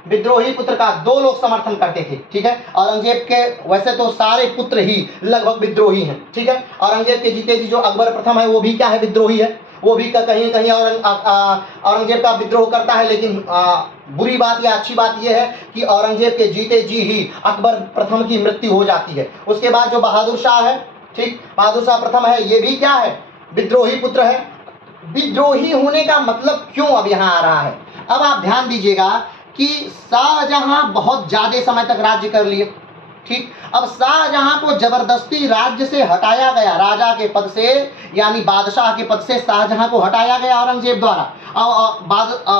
विद्रोही पुत्र का 2 लोग समर्थन करते थे, ठीक है। औरंगजेब के वैसे तो सारे पुत्र ही लगभग विद्रोही हैं, ठीक है। औरंगजेब के जीते जी जो अकबर प्रथम है वो भी क्या है, विद्रोही है। वो भी कहीं कहीं औरंगजेब का विद्रोह करता है, लेकिन बुरी बात या अच्छी बात यह है कि औरंगजेब के जीते जी ही अकबर प्रथम की मृत्यु हो जाती है। उसके बाद जो बहादुर शाह है, ठीक, बहादुर शाह प्रथम है, ये भी क्या है, विद्रोही पुत्र है। विद्रोही होने का मतलब क्यों अब यहाँ आ रहा है। अब आप ध्यान दीजिएगा कि शाहजहां बहुत ज्यादा समय तक राज्य कर लिए, ठीक। अब शाहजहां को जबरदस्ती राज्य से हटाया गया, राजा के पद से यानी बादशाह के पद से शाहजहां को हटाया गया औरंगजेब द्वारा।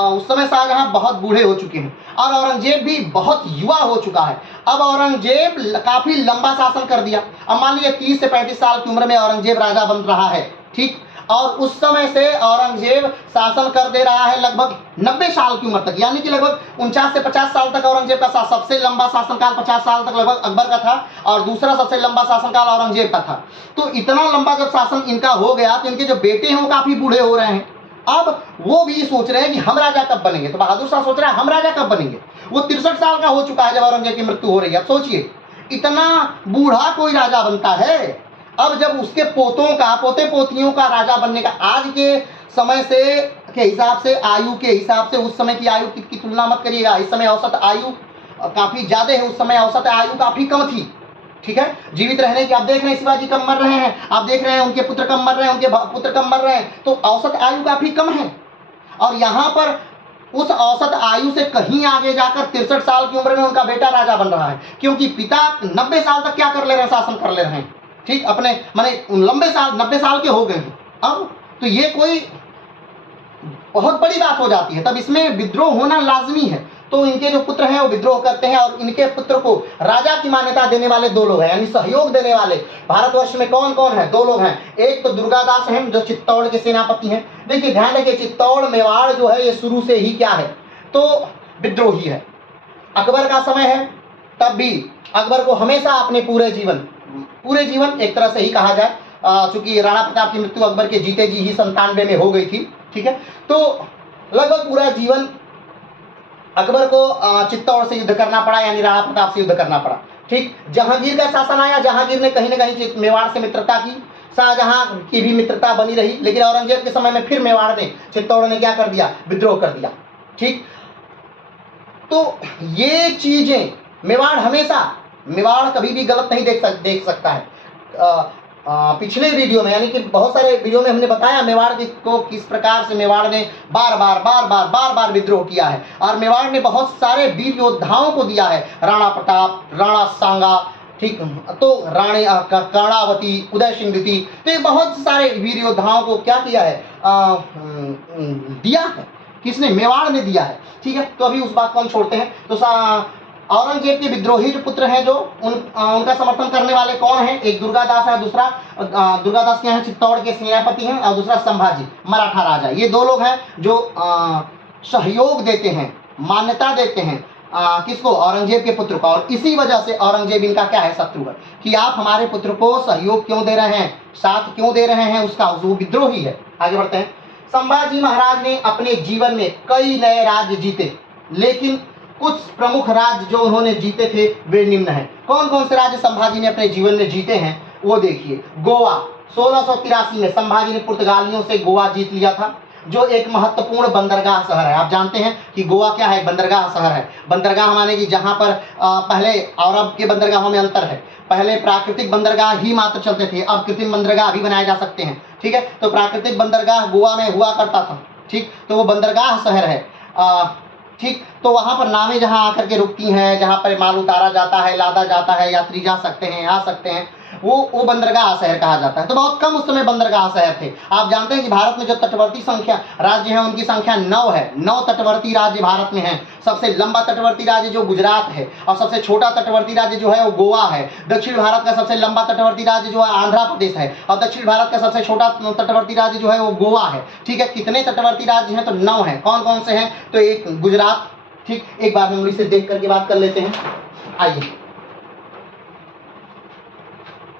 उस समय शाहजहां बहुत बूढ़े हो चुके हैं और औरंगजेब भी बहुत युवा हो चुका है। अब औरंगजेब काफी लंबा शासन कर दिया। अब मान लीजिए 30 से 35 साल की उम्र में औरंगजेब राजा बन रहा है, ठीक। और उस समय से औरंगजेब शासन कर दे रहा है लगभग 90 साल की उम्र तक, यानी कि लगभग 49 से 50 साल तक औरंगजेब का सबसे लंबा शासनकाल 50 साल तक लगभग अकबर का था और दूसरा सबसे लंबा शासनकाल औरंगजेब का था। तो इतना लंबा जब शासन इनका हो गया तो इनके जो बेटे हैं वो काफी बूढ़े हो रहे हैं। अब वो भी सोच रहे हैं कि हम राजा कब बनेंगे। तो बहादुर शाह सोच रहा है हम राजा कब बनेंगे। वो 63 साल का हो चुका है जब औरंगजेब की मृत्यु हो रही है। अब सोचिए, इतना बूढ़ा कोई राजा बनता है। अब जब उसके पोते पोतियों का राजा बनने का, आज के समय से के हिसाब से, आयु के हिसाब से उस समय की आयु की तुलना मत करिएगा। इस समय औसत आयु काफी ज्यादा है, उस समय औसत आयु काफी कम थी, ठीक है। जीवित रहने की आप देख रहे हैं शिवाजी कम मर रहे हैं, आप देख रहे हैं उनके पुत्र कम मर रहे हैं, उनके पुत्र कम मर रहे हैं, तो औसत आयु काफी कम है। और यहाँ पर उस औसत आयु से कहीं आगे जाकर 63 साल की उम्र में उनका बेटा राजा बन रहा है, क्योंकि पिता 90 साल तक क्या कर ले रहे हैं, शासन कर ले रहे हैं, ठीक। अपने माने लंबे साल 90 साल के हो गए हैं अब, तो ये कोई बहुत बड़ी बात हो जाती है। तब इसमें विद्रोह होना लाजमी है। तो इनके जो पुत्र हैं वो विद्रोह करते हैं और इनके पुत्र को राजा की मान्यता देने वाले 2 लोग हैं, यानी सहयोग देने वाले भारतवर्ष में कौन कौन है, 2 लोग हैं। एक तो दुर्गादास हैं जो चित्तौड़ के सेनापति हैं। देखिए ध्यान रखिए, चित्तौड़ मेवाड़ जो है ये शुरू से ही क्या है, तो विद्रोही है। अकबर का समय है, तब भी अकबर को हमेशा अपने पूरे जीवन एक तरह से ही कहा जाए, चूंकि राणा प्रताप की मृत्यु अकबर के जीते जी ही 97 में हो गई थी, ठीक है। तो लगभग पूरा जीवन अकबर को चित्तौड़ से युद्ध करना पड़ा, यानी राणा प्रताप से युद्ध करना पड़ा, ठीक। जहांगीर का शासन आया, जहांगीर ने कहीं न कहीं मेवाड़ से मित्रता की, शाहजहां की भी मित्रता बनी रही, लेकिन औरंगजेब के समय में फिर मेवाड़ ने, चित्तौड़ ने क्या कर दिया, विद्रोह कर दिया, ठीक। तो ये चीजें मेवाड़ कभी भी गलत नहीं देख सकता है। पिछले वीडियो में, यानी कि बहुत सारे वीडियो में हमने बताया मेवाड़ को किस प्रकार से मेवाड़ ने बार बार विद्रोह किया है और मेवाड़ ने बहुत सारे वीर योद्धाओं को दिया है, राणा प्रताप, राणा सांगा, ठीक, तो रानी कर्णावती, उदय सिंह द्वितीय, तो ये बहुत सारे वीर योद्धाओं को क्या किया है, दिया है। किसने, मेवाड़ ने दिया है, ठीक है। तो अभी उस बात को हम छोड़ते हैं। तो औरंगजेब के विद्रोही जो पुत्र हैं जो उनका समर्थन करने वाले कौन हैं, एक दुर्गादास है, दूसरा दुर्गादास के हैं चित्तौड़ के सेनापति हैं और दूसरा संभाजी मराठा राजा। ये 2 लोग हैं जो सहयोग देते हैं, मान्यता देते हैं किसको, औरंगजेब के पुत्र को। और इसी वजह से औरंगजेब इनका क्या है, शत्रु है कि आप हमारे पुत्र को सहयोग क्यों दे रहे हैं, साथ क्यों दे रहे हैं, उसका वो विद्रोही है। आगे बढ़ते हैं। संभाजी महाराज ने अपने जीवन में कई नए राज्य जीते, लेकिन कुछ प्रमुख राज्य जो उन्होंने जीते थे वे निम्न हैं। कौन कौन से राज्य संभाजी ने अपने जीवन में जीते हैं वो देखिए। गोवा 1683 में संभाजी ने पुर्तगालियों से गोवा जीत लिया था, जो एक महत्वपूर्ण बंदरगाह शहर है। आप जानते हैं कि गोवा क्या है, बंदरगाह शहर है। बंदरगाह माने कि जहां पर पहले और अब के बंदरगाहों में अंतर है। पहले प्राकृतिक बंदरगाह ही मात्र चलते थे, अब कृत्रिम बंदरगाह भी बनाए जा सकते हैं, ठीक है। तो प्राकृतिक बंदरगाह गोवा में हुआ करता था, ठीक, तो वो बंदरगाह शहर है, ठीक। तो वहाँ पर नावें जहाँ आकर के रुकती हैं, जहाँ पर माल उतारा जाता है, लादा जाता है, यात्री जा सकते हैं, आ सकते हैं, वो बंदरगाह शहर कहा जाता है। तो बहुत कम उस समय बंदरगाह शहर थे। आप जानते हैं कि भारत में जो तटवर्ती संख्या राज्य है उनकी संख्या 9 है। 9 तटवर्ती राज्य भारत में हैं। सबसे लंबा तटवर्ती राज्य जो गुजरात है और सबसे छोटा तटवर्ती राज्य जो है वो गोवा है। दक्षिण भारत का सबसे लंबा तटवर्ती राज्य जो है आंध्र प्रदेश है और दक्षिण भारत का सबसे छोटा तटवर्ती राज्य जो है वो गोवा है। ठीक है, कितने तटवर्ती राज्य हैं? तो 9 हैं। कौन कौन से हैं? तो एक गुजरात, ठीक, एक बार मेमोरी से देख करके बात कर लेते हैं। आइए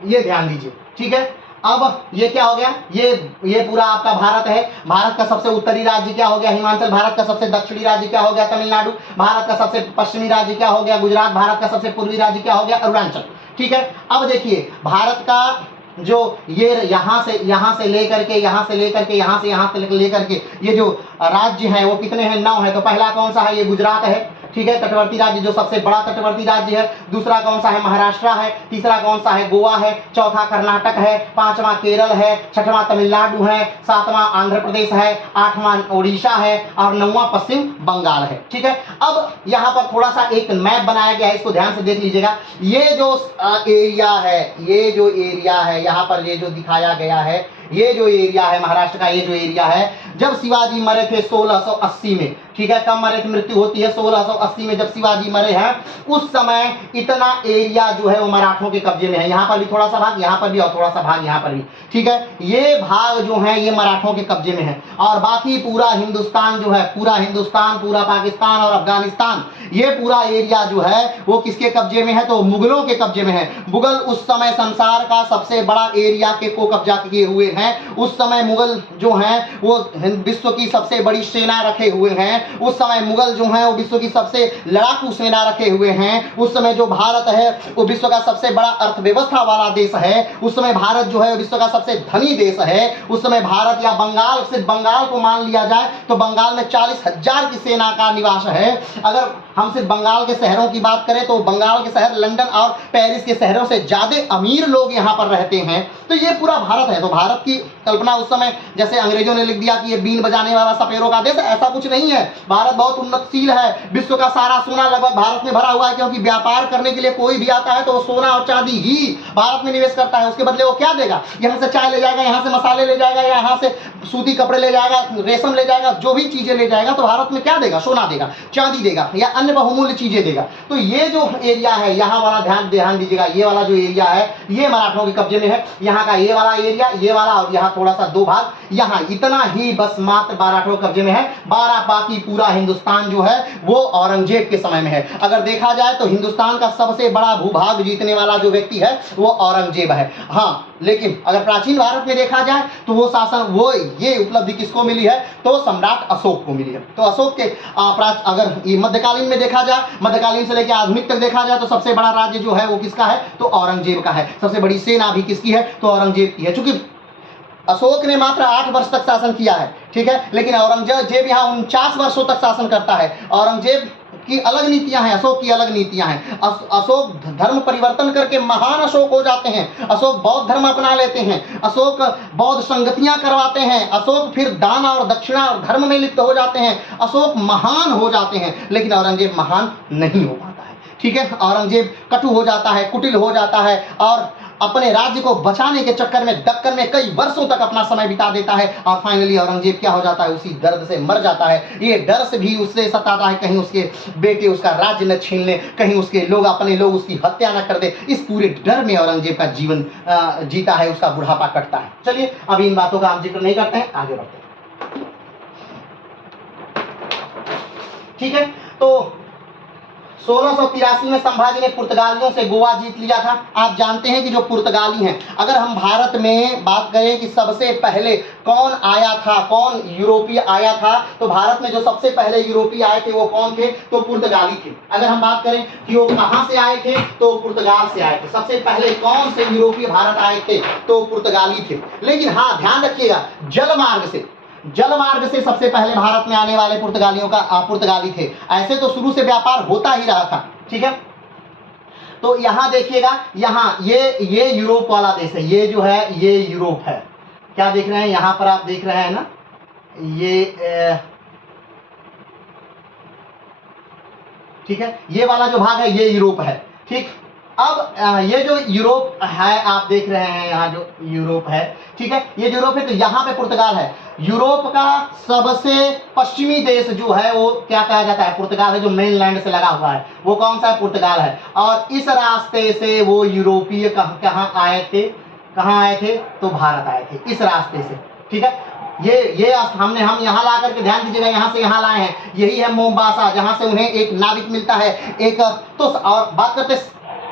ये ध्यान दीजिए, ठीक है। अब ये क्या हो गया? ये पूरा आपका भारत है। भारत का सबसे उत्तरी राज्य क्या हो गया? हिमाचल। भारत का सबसे दक्षिणी राज्य क्या हो गया? तमिलनाडु। भारत का सबसे पश्चिमी राज्य क्या हो गया? गुजरात। भारत का सबसे पूर्वी राज्य क्या हो गया? अरुणाचल। ठीक है, अब देखिए भारत का जो ये यहाँ से लेकर के यहाँ से लेकर के ये जो राज्य हैं वो कितने हैं? 9 है। तो पहला कौन सा है? ये गुजरात है, ठीक है, तटवर्ती राज्य जो सबसे बड़ा तटवर्ती राज्य है। दूसरा कौन सा है? महाराष्ट्र है। तीसरा कौन सा है? गोवा है। चौथा कर्नाटक है। पांचवा केरल है। छठवां तमिलनाडु है। सातवां आंध्र प्रदेश है। आठवां उड़ीसा है और 9वां पश्चिम बंगाल है। ठीक है, अब यहाँ पर थोड़ा सा एक मैप बनाया गया है, इसको ध्यान से देख लीजिएगा। ये जो एरिया है, ये जो एरिया है यहाँ पर ये जो दिखाया गया है, ये जो एरिया है महाराष्ट्र का, ये जो एरिया है, जब शिवाजी मरे थे 1680 में, ठीक है, कब मरे थे? मृत्यु होती है 1680 में, जब शिवाजी मरे हैं उस समय इतना एरिया जो है वो मराठों के कब्जे में है। यहाँ पर भी थोड़ा सा भाग, यहाँ पर भी और थोड़ा सा भाग यहाँ पर भी, ठीक है। ये भाग जो है ये मराठों के कब्जे में है और बाकी पूरा हिंदुस्तान जो है, पूरा हिंदुस्तान, पूरा पाकिस्तान और अफगानिस्तान, ये पूरा एरिया जो है वो किसके कब्जे में है? तो मुगलों के कब्जे में है। मुगल उस समय संसार का सबसे बड़ा एरिया को कब्जा किए हुए हैं। उस समय मुगल जो हैं वो विश्व की सबसे बड़ी सेना रखे हुए हैं। उस समय मुगल जो हैं वो विश्व की सबसे लड़ाकू सेना रखे हुए हैं। उस समय जो भारत है वो विश्व का सबसे बड़ा अर्थव्यवस्था वाला देश है। उस समय भारत जो है विश्व का सबसे धनी देश है। उस समय भारत या बंगाल, सिर्फ बंगाल को मान लिया जाए तो बंगाल में 40,000 की सेना का निवास है। अगर हम सिर्फ बंगाल के शहरों की बात करें तो बंगाल के शहर लंदन और पेरिस के शहरों से ज्यादा अमीर लोग यहाँ पर रहते हैं। तो ये पूरा भारत है। तो भारत की कल्पना उस समय जैसे अंग्रेजों ने लिख दिया कि ये बीन बजाने वाला सपेरों का देश है, ऐसा कुछ नहीं है। भारत बहुत उन्नतशील है। विश्व का सारा सोना लगभग भारत में भरा हुआ है, क्योंकि व्यापार करने के लिए कोई भी आता है तो वो सोना और चांदी ही भारत में निवेश करता है। उसके बदले वो क्या देगा? यहाँ से चाय ले जाएगा, यहाँ से मसाले ले जाएगा, यहाँ से सूती कपड़े ले जाएगा, रेशम ले जाएगा, जो भी चीजें ले जाएगा तो भारत में क्या देगा? सोना देगा, चांदी देगा या अन्य बहुमूल्य चीजें देगा। तो ये जो एरिया है यहाँ वाला ध्यान दीजिएगा, ये वाला जो एरिया है ये मराठों के कब्जे में है। यहाँ का ये वाला एरिया, ये वाला और यहाँ थोड़ा सा 2 भाग, यहाँ इतना ही बस मात्र मराठों के कब्जे में है। 12 बाकी पूरा हिंदुस्तान जो है वो औरंगजेब के समय में है। अगर देखा जाए तो हिंदुस्तान का सबसे बड़ा भूभाग जीतने वाला जो व्यक्ति है वो औरंगजेब है। हाँ, लेकिन अगर प्राचीन भारत में देखा जाए तो वो शासन, वो ये उपलब्धि किसको मिली है? तो सम्राट अशोक को मिली है। तो अशोक के अगर ये मध्यकालीन में देखा जाए, मध्यकालीन से लेकर आधुनिक तक देखा जाए तो सबसे बड़ा राज्य जो है वो किसका है? तो औरंगजेब का है। सबसे बड़ी सेना भी किसकी है? तो औरंगजेब की है। चूंकि अशोक ने मात्र 8 वर्ष तक शासन किया है, ठीक है, लेकिन औरंगजेब यहाँ 49 वर्षों तक शासन करता है। औरंगजेब की अलग नीतियां हैं, अशोक की अलग नीतियां हैं। अशोक धर्म परिवर्तन करके महान अशोक हो जाते हैं। अशोक बौद्ध धर्म अपना लेते हैं। अशोक बौद्ध संगतियां करवाते हैं। अशोक फिर दान और दक्षिणा और धर्म में लिप्त हो जाते हैं। अशोक महान हो जाते हैं, लेकिन औरंगजेब महान नहीं हो पाता है। ठीक है, औरंगजेब कटु हो जाता है, कुटिल हो जाता है और अपने राज्य को बचाने के चक्कर में दक्कन में कई वर्षों तक अपना समय बिता देता है और फाइनली औरंगजेब क्या हो जाता है? उसी दर्द से मर जाता है। ये डर से भी उससे सताता है कहीं उसके बेटे उसका राज्य न छीन ले, कहीं उसके लोग, अपने लोग उसकी हत्या न कर दे। इस पूरे डर में औरंगजेब का जीवन जीता है, उसका बुढ़ापा कटता है। चलिए अभी इन बातों का हम जिक्र नहीं करते हैं, आगे बढ़ते हैं। ठीक है, तो 1683 में संभाजी ने पुर्तगालियों से गोवा जीत लिया था। आप जानते हैं कि जो पुर्तगाली हैं, अगर हम भारत में बात करें कि सबसे पहले कौन आया था, कौन यूरोपीय आया था, तो भारत में जो सबसे पहले यूरोपीय आए थे वो कौन थे? तो पुर्तगाली थे। अगर हम बात करें कि वो कहां से आए थे, तो पुर्तगाल से आए थे। सबसे पहले कौन से यूरोपीय भारत आए थे? तो पुर्तगाली थे। लेकिन हाँ, ध्यान रखिएगा, जल मार्ग से सबसे पहले भारत में आने वाले पुर्तगाली थे। ऐसे तो शुरू से व्यापार होता ही रहा था, ठीक है। तो यहाँ देखिएगा, यहाँ ये यूरोप वाला देश है, ये जो है ये यूरोप है। क्या देख रहे हैं यहाँ पर? आप देख रहे हैं ना, ये ठीक है, ये वाला जो भाग है ये यूरोप है, ठीक। अब ये जो यूरोप है, आप देख रहे हैं यहाँ जो यूरोप है, ठीक है, ये जो यूरोप है, तो यहाँ पे पुर्तगाल है। यूरोप का सबसे पश्चिमी देश जो है वो क्या कहा जाता है, पुर्तगाल है, जो मेन लैंड से लगा हुआ है वो कौन सा है, पुर्तगाल है। और इस रास्ते से वो यूरोपीय कहाँ आए थे, कहाँ आए थे, तो भारत आए थे इस रास्ते से, ठीक है। ये हम यहाँ ला करके, ध्यान दीजिएगा, यहाँ से यहाँ लाए हैं, यही है मोम्बासा, जहाँ से उन्हें एक नाविक मिलता है एक। तो और बात करते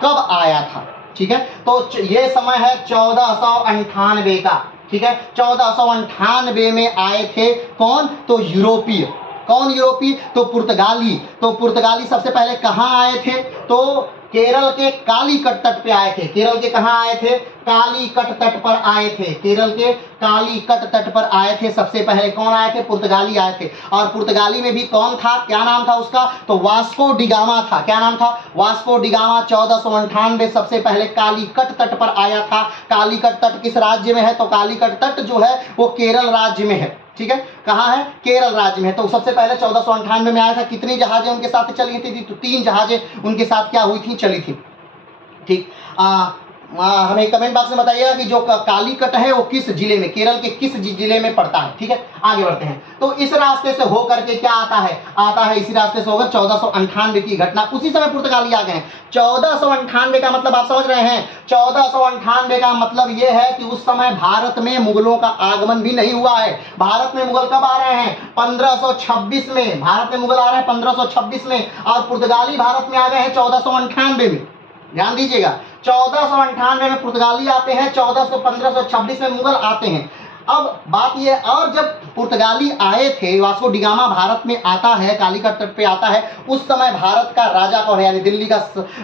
कब आया था, ठीक है, तो ये समय है 1498 का, ठीक है, 1498 में आए थे कौन, तो यूरोपीय। कौन यूरोपीय, तो पुर्तगाली। तो पुर्तगाली सबसे पहले कहाँ आए थे, तो केरल के कालीकट तट पे आए थे। केरल के कहाँ आए थे, कालीकट तट पर आए थे। केरल के कालीकट तट पर आए थे सबसे पहले। कौन आए थे, पुर्तगाली आए थे। और पुर्तगाली में भी कौन था, क्या नाम था उसका, तो वास्को डिगामा था। क्या नाम था, वास्को डिगामा। 1498 सबसे पहले कालीकट तट पर आया था। कालीकट तट किस राज्य में है, तो कालीकट तट जो है वो केरल राज्य में है, ठीक है, कहाँ है, केरल राज्य में है। तो सबसे पहले 1498 में आया था। कितनी जहाजें उनके साथ चली थी, तो 3 जहाजें उनके साथ क्या हुई थी, चली थी, ठीक। हमें कमेंट बॉक्स में बताइएगा कि जो कालीकट है वो किस जिले में, केरल के किस जिले में पड़ता है, ठीक है। आगे बढ़ते हैं, तो इस रास्ते से होकर के क्या आता है, इसी रास्ते से होकर 1498 की घटना। उसी समय पुर्तगाली आ गए हैं। 1498 का मतलब आप समझ रहे हैं, 1498 का मतलब ये है कि उस समय भारत में मुगलों का आगमन भी नहीं हुआ है। भारत में मुगल कब आ रहे हैं, 1526 में भारत में मुगल आ रहे हैं 1526 में, और पुर्तगाली भारत में आ गए हैं 1498 में। ध्यान दीजिएगा, 1498 में पुर्तगाली आते हैं, 1526 में मुगल आते हैं। अब बात ये, और जब पुर्तगाली आए थे, वास्को डिगामा भारत में आता है, कालीकट तट पे आता है, उस समय भारत का राजा कौन है, यानी दिल्ली का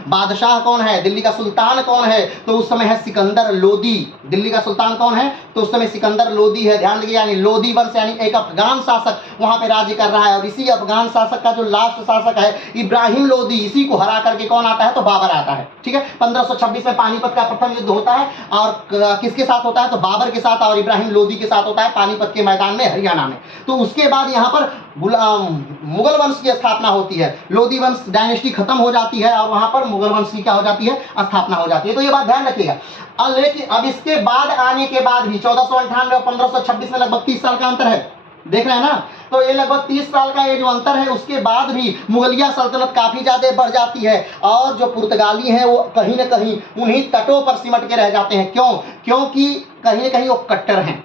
बादशाह कौन है, दिल्ली का सुल्तान कौन है, तो उस समय है सिकंदर लोदी। दिल्ली का सुल्तान कौन है, तो उस समय सिकंदर लोदी है। ध्यान दीजिए, यानी लोदी वंश, यानी एक अफगान शासक वहां पे राज्य कर रहा है। और इसी अफगान शासक का जो लास्ट शासक है इब्राहिम लोदी, इसी को हरा करके कौन आता है, तो बाबर आता है, ठीक है। 1526 में पानीपत का प्रथम युद्ध होता है, और किसके साथ होता है, तो बाबर के साथ और इब्राहिम लोदी के साथ होता है, पानीपत के मैदान में, हरियाणा में। तो उसके बाद यहाँ पर मुगल वंश की स्थापना होती है। लोदी वंश डायनेस्टी खत्म हो जाती है और वहां पर मुगल वंश की क्या हो जाती है, स्थापना हो जाती है। तो ये बात ध्यान रखिएगा। लेकिन अब इसके बाद आने के बाद भी 1498 और 1526 में लगभग 30 साल का अंतर है, देख रहे हैं ना। तो ये लगभग 30 साल का ये जो अंतर है, उसके बाद भी मुगलिया सल्तनत काफी ज्यादा बढ़ जाती है, और जो पुर्तगाली हैं वो कहीं ना कहीं उन्हीं तटों पर सिमट के रह जाते हैं। क्यों, क्योंकि कहीं ना कहीं वो कट्टर हैं।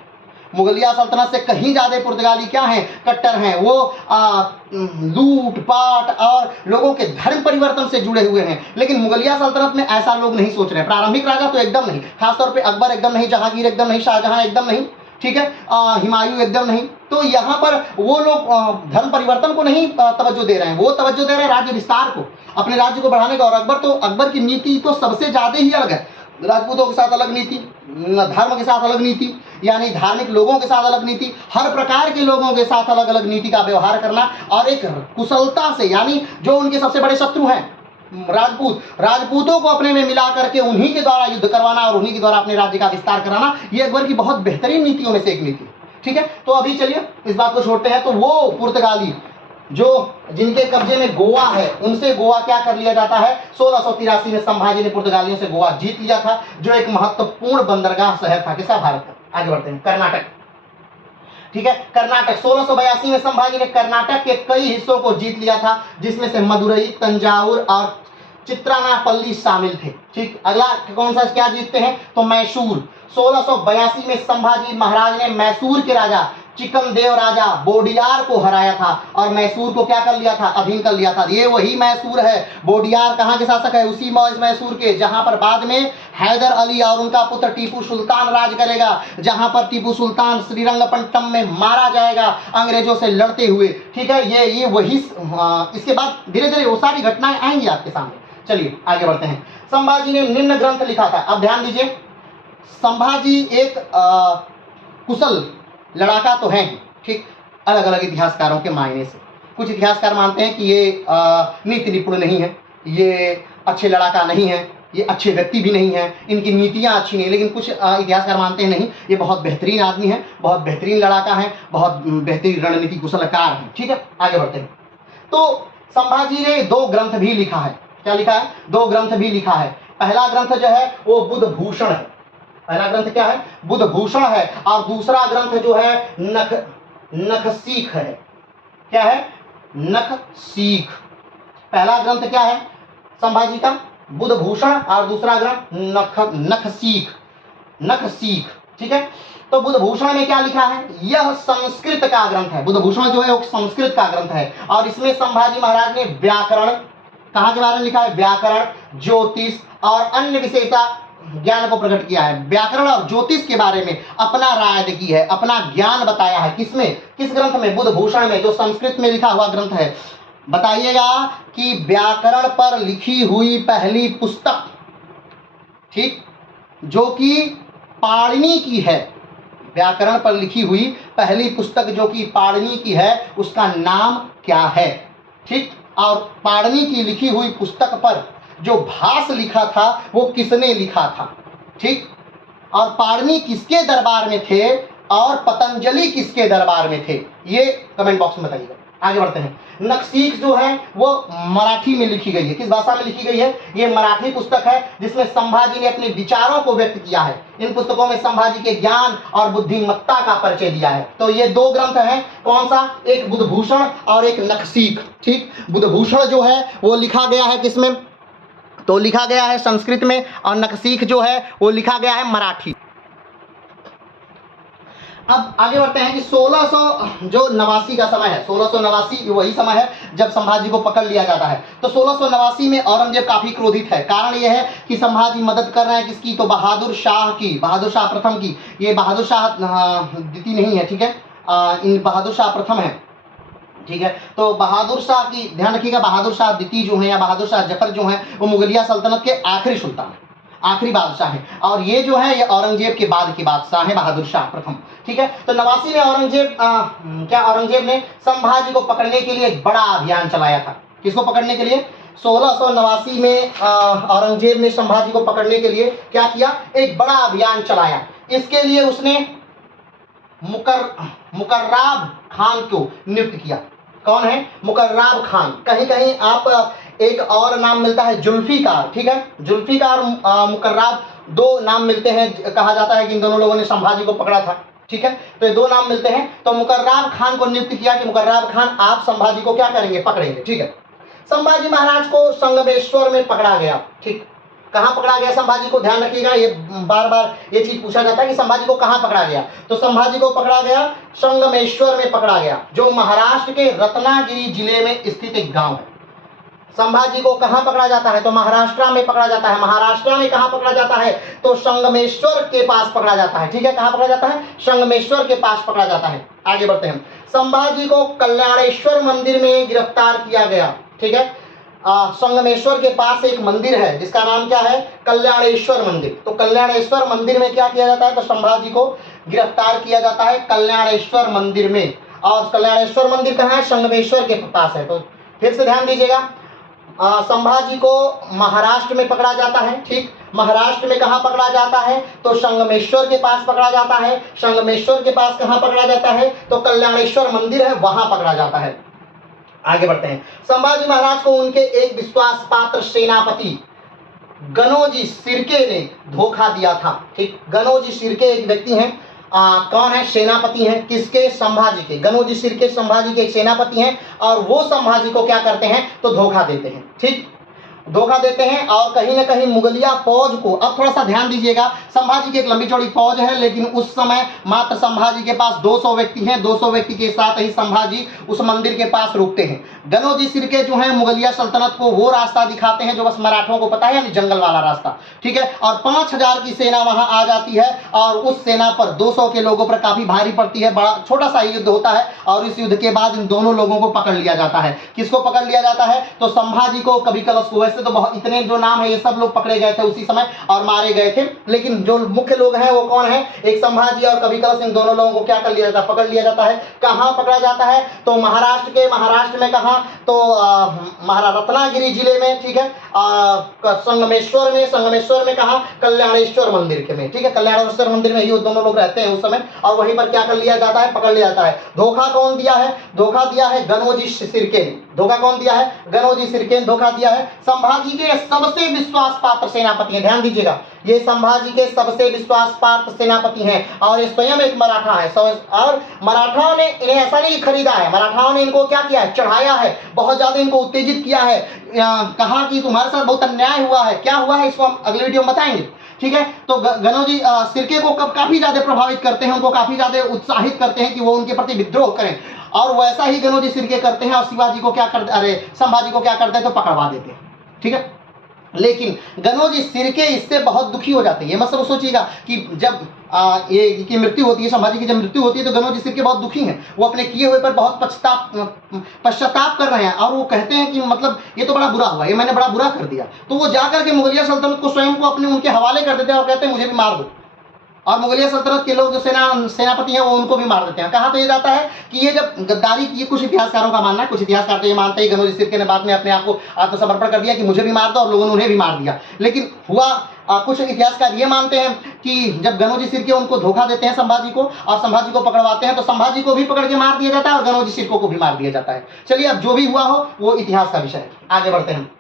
मुगलिया सल्तनत से कहीं ज्यादा पुर्तगाली क्या हैं, कट्टर हैं। वो लूट पाट और लोगों के धर्म परिवर्तन से जुड़े हुए हैं। लेकिन मुगलिया सल्तनत में ऐसा लोग नहीं सोच रहे। प्रारंभिक राजा तो एकदम नहीं, खासतौर पे अकबर एकदम नहीं, जहांगीर एकदम नहीं, शाहजहां एकदम नहीं, ठीक है, हुमायूं एकदम नहीं। तो यहाँ पर वो लोग धर्म परिवर्तन को नहीं तवज्जो दे रहे हैं, वो तवज्जो दे रहे हैं राज्य विस्तार को, अपने राज्य को बढ़ाने का। और अकबर की नीति तो सबसे ज्यादा ही अलग है। राजपूतों के साथ अलग नीति, धर्म के साथ अलग नीति, यानी धार्मिक लोगों के साथ अलग नीति, हर प्रकार के लोगों के साथ अलग अलग नीति का व्यवहार करना, और एक कुशलता से, यानी जो उनके सबसे बड़े शत्रु हैं राजपूतों को अपने में मिला करके उन्हीं के द्वारा युद्ध करवाना और उन्हीं के द्वारा अपने राज्य का विस्तार कराना, ये अकबर की बहुत बेहतरीन नीतियों में से एक नीति, ठीक है। तो अभी चलिए इस बात को छोड़ते हैं। तो वो पुर्तगाली जो जिनके कब्जे में गोवा है, उनसे गोवा क्या कर लिया जाता है, 1683 में संभाजी ने पुर्तगालियों से गोवा जीत लिया था, जो एक महत्वपूर्ण बंदरगाह शहर था किसा, भारत का। आगे बढ़ते हैं, कर्नाटक, ठीक है, कर्नाटक 1682 में संभाजी ने कर्नाटक के कई हिस्सों को जीत लिया था, जिसमें से मदुरई, तंजावुर और चित्रानापल्ली शामिल थे, ठीक। अगला कौन सा क्या जीतते हैं, तो मैसूर। 1682 में संभाजी महाराज ने मैसूर के राजा चिकनदेव राजा बोडियार को हराया था, और मैसूर को क्या कर लिया था, अधीन कर लिया था। ये वही मैसूर है। बोडियार कहाँ के शासक है, उसी मैसूर के, जहां पर बाद में हैदर अली और उनका पुत्र टीपू सुल्तान राज करेगा, जहां पर टीपू सुल्तान श्रीरंगपट्टम में मारा जाएगा अंग्रेजों से लड़ते हुए, ठीक है। ये वही, इसके बाद धीरे धीरे वो सारी घटनाएं आएंगी आपके सामने। चलिए आगे बढ़ते हैं। संभाजी ने निम्न ग्रंथ लिखा था। अब ध्यान दीजिए, संभाजी एक कुशल लड़ाका तो है ही, ठीक, अलग अलग इतिहासकारों के मायने से। कुछ इतिहासकार मानते हैं कि ये नीति निपुण नहीं है, ये अच्छे लड़ाका नहीं है, ये अच्छे व्यक्ति भी नहीं है, इनकी नीतियां अच्छी नहीं। लेकिन कुछ इतिहासकार मानते हैं नहीं, ये बहुत बेहतरीन आदमी है, बहुत बेहतरीन लड़ाका है, बहुत बेहतरीन रणनीति कुशलकार है, ठीक है। आगे बढ़ते हैं। तो संभाजी ने 2 ग्रंथ भी लिखा है। क्या लिखा है, 2 ग्रंथ भी लिखा है। पहला ग्रंथ जो है वो बुध भूषण है। पहला ग्रंथ क्या है? बुध भूषण है। और दूसरा ग्रंथ जो है नखसीख है। क्या है? नखसीख। पहला ग्रंथ क्या है संभाजी का? बुध भूषण। और दूसरा ग्रंथ नखसीख। नखसीख, ठीक है। तो बुध भूषण में क्या लिखा है? यह संस्कृत का ग्रंथ है। बुध भूषण जो है वो संस्कृत का ग्रंथ है। और इसमें संभाजी महाराज ने व्याकरण, कहाँ के बारे में लिखा है? व्याकरण, ज्योतिष और अन्य विशेषता ज्ञान को प्रकट किया है। व्याकरण और ज्योतिष के बारे में अपना राय की है, अपना ज्ञान बताया है। किसमें? किस ग्रंथ में? बुध भूषण में, जो संस्कृत में लिखा हुआ ग्रंथ है। बताइएगा कि व्याकरण पर लिखी हुई पहली पुस्तक, ठीक, जो कि पाणिनि की है। व्याकरण पर लिखी हुई पहली पुस्तक जो कि पाणिनि की है, उसका नाम क्या है? ठीक। और पाणिनि की लिखी हुई पुस्तक पर जो भाष्य लिखा था वो किसने लिखा था? ठीक। और पाणिनि किसके दरबार में थे और पतंजलि किसके दरबार में थे? ये कमेंट बॉक्स में बताइएगा। आगे बढ़ते हैं। नखसीख जो है वो मराठी में लिखी गई है। किस भाषा में लिखी गई है? ये मराठी पुस्तक है जिसमें संभाजी ने अपने विचारों को व्यक्त किया है। इन पुस्तकों में संभाजी के ज्ञान और बुद्धिमत्ता का परिचय दिया है। तो ये दो ग्रंथ हैं। कौन सा? एक बुधभूषण और एक नखसीख। ठीक। बुधभूषण जो है वो लिखा गया है किसमें? तो लिखा गया है संस्कृत में। और नखसीख जो है वो लिखा गया है मराठी। अब आगे बढ़ते हैं कि 1689 का समय है। 1689 वही समय है जब संभाजी को पकड़ लिया जाता है। तो 1689 में औरंगजेब काफी क्रोधित है। कारण यह है कि संभाजी मदद कर रहे हैं किसकी? तो बहादुर शाह की, बहादुर शाह प्रथम की। ये बहादुर शाह द्वितीय नहीं है, ठीक है, इन बहादुर शाह प्रथम है, ठीक है। तो बहादुर शाह की ध्यान रखिएगा, बहादुर शाह द्वितीय जो है या बहादुर शाह जफर जो है वो मुगलिया सल्तनत के आखिरी सुल्तान, आखिरी बादशाह है। और ये जो है ये औरंगजेब के बाद के बादशाह है बहादुर शाह प्रथम, ठीक है। तो 89 में औरंगजेब ने संभाजी को पकड़ने के लिए एक बड़ा अभियान चलाया था। किसको पकड़ने के लिए? 1689 में औरंगजेब ने संभाजी को पकड़ने के लिए क्या किया? एक बड़ा अभियान चलाया। इसके लिए उसने मुकर्राब खान को नियुक्त किया। कौन है? मुकर्राब खान। कहीं कहीं आप एक और नाम मिलता है जुल्फिकार, ठीक है। जुल्फिकार, मुकर्राब, दो नाम मिलते हैं। कहा जाता है कि इन दोनों लोगों ने संभाजी को पकड़ा था, ठीक है। तो ये दो नाम मिलते हैं। तो मुकर्राब खान को नियुक्त किया कि मुकर्राब खान आप संभाजी को क्या करेंगे? पकड़ेंगे, ठीक है। संभाजी महाराज को संगमेश्वर में पकड़ा गया। ठीक। कहाँ पकड़ा गया संभाजी को? ध्यान रखिएगा, ये बार बार ये चीज पूछा जाता है कि संभाजी को कहाँ पकड़ा गया। तो संभाजी को पकड़ा गया संगमेश्वर में पकड़ा गया, जो महाराष्ट्र के रत्नागिरी जिले में स्थित एक गांव है। संभाजी को कहाँ पकड़ा जाता है? तो महाराष्ट्र में पकड़ा जाता है। महाराष्ट्र में कहाँ पकड़ा जाता है? तो संगमेश्वर के पास पकड़ा जाता है, ठीक है। कहाँ पकड़ा जाता है? संगमेश्वर के पास पकड़ा जाता है। आगे बढ़ते हैं। संभाजी को कल्याणेश्वर मंदिर में गिरफ्तार किया गया, ठीक है। संगमेश्वर के पास एक मंदिर है जिसका नाम क्या है? कल्याणेश्वर मंदिर। तो कल्याणेश्वर मंदिर में क्या किया जाता है? तो संभाजी को गिरफ्तार किया जाता है कल्याणेश्वर मंदिर में। और कल्याणेश्वर मंदिर कहाँ है? संगमेश्वर के पास है। तो फिर से ध्यान दीजिएगा, संभाजी को महाराष्ट्र में पकड़ा जाता है, ठीक। महाराष्ट्र में कहाँ पकड़ा जाता है? तो संगमेश्वर के पास पकड़ा जाता है। संगमेश्वर के पास कहाँ पकड़ा जाता है? तो कल्याणेश्वर मंदिर है, वहां पकड़ा जाता है। आगे बढ़ते हैं। संभाजी महाराज को उनके एक विश्वास पात्र सेनापति गनोजी शिर्के ने धोखा दिया था, ठीक। गनोजी शिर्के एक व्यक्ति हैं, कौन है? सेनापति हैं। किसके? संभाजी के। गनोजी शिर्के संभाजी के एक सेनापति हैं और वो संभाजी को क्या करते हैं? तो धोखा देते हैं, ठीक। धोखा देते हैं और कहीं ना कहीं मुगलिया फौज को, अब थोड़ा सा ध्यान दीजिएगा, संभाजी की एक लंबी चौड़ी फौज है, लेकिन उस समय मात्र संभाजी के पास 200 व्यक्ति हैं। 200 व्यक्ति के साथ ही संभाजी उस मंदिर के पास रुकते हैं। गनोजी शिर्के जो है मुगलिया सल्तनत को वो रास्ता दिखाते हैं जो बस मराठों को पता है, यानी जंगल वाला रास्ता, ठीक है। और 5000 की सेना वहां आ जाती है और उस सेना पर 200 के लोगों पर काफी भारी पड़ती है। बड़ा छोटा सा युद्ध होता है और इस युद्ध के बाद इन दोनों लोगों को पकड़ लिया जाता है। किसको पकड़ लिया जाता है? तो संभाजी को, कभी कलश को। वैसे तो बहुत इतने जो नाम है ये सब लोग पकड़े गए थे उसी समय और मारे गए थे, लेकिन जो मुख्य लोग हैं वो कौन है? एक संभाजी और कभी कलश, इन दोनों लोगों को क्या कर लिया जाता है? पकड़ लिया जाता है। कहाँ पकड़ा जाता है? तो महाराष्ट्र में कहाँ? तो रत्नागिरी जिले में, ठीक है। संगमेश्वर में कहाँ? कल्याणेश्वर मंदिर के में, ठीक है। कल्याणेश्वर मंदिर में ये दोनों लोग रहते हैं उस समय और वहीं पर क्या कर लिया जाता है? पकड़ लिया जाता है। धोखा कौन दिया है? धोखा दिया है गनोजी शिर्के ने। धोखा कौन दिया है? गनोजी शिर्के ने धोखा दिया है। संभाजी के सबसे विश्वास पात्र सेनापति हैं। ध्यान दीजिएगा, ये संभाजी के सबसे विश्वास पात्र सेनापति हैं और ये स्वयं एक मराठा है। और मराठाओं ने इन्हें ऐसा नहीं खरीदा है, मराठाओं ने इनको क्या किया है, चढ़ाया है, बहुत ज्यादा इनको उत्तेजित किया है, कहा कि तुम्हारे साथ बहुत अन्याय हुआ है। क्या हुआ है इसको हम अगले वीडियो में बताएंगे, ठीक है। तो गनोजी सिरके को काफी ज्यादा प्रभावित करते हैं, उनको काफी ज्यादा उत्साहित करते हैं कि वो उनके प्रति विद्रोह करें, और वैसा ही गनोजी सिरके करते हैं और शिवाजी को क्या करते, अरे संभाजी को क्या करते हैं, तो पकड़वा देते हैं, ठीक है। लेकिन गनोजी सिरके इससे बहुत दुखी हो जाते हैं। ये मत सब सोचिएगा कि जब ये की मृत्यु होती है, संभाजी की जब मृत्यु होती है, तो गनोजी सिरके बहुत दुखी हैं, वो अपने किए हुए पर बहुत पश्चाताप कर रहे हैं और वो कहते हैं कि मतलब ये तो बड़ा बुरा हुआ, ये मैंने बड़ा बुरा कर दिया। तो वो जाकर के मुगलिया सल्तनत को स्वयं को अपने उनके हवाले कर देते हैं और कहते हैं मुझे भी मार दो, और मुगलिया सल्तनत के लोग जो सेनापति हैं वो उनको भी मार देते हैं। कहा तो ये जाता है कि ये जब गद्दारी की, कुछ इतिहासकारों का मानना है, कुछ इतिहासकार तो ये मानते हैं गनोजी सिरके ने बाद में अपने आप को आत्मसमर्पण कर दिया कि मुझे भी मार दो, और लोगों ने उन्हें भी मार दिया। लेकिन हुआ कुछ इतिहासकार ये मानते हैं कि जब गनोजी सिरके उनको धोखा देते हैं संभाजी को, और संभाजी को पकड़वाते हैं, तो संभाजी को भी पकड़ के मार दिया जाता है और गनोजी सिरके को भी मार दिया जाता है। चलिए, अब जो भी हुआ हो वो इतिहास का विषय है, आगे बढ़ते हैं।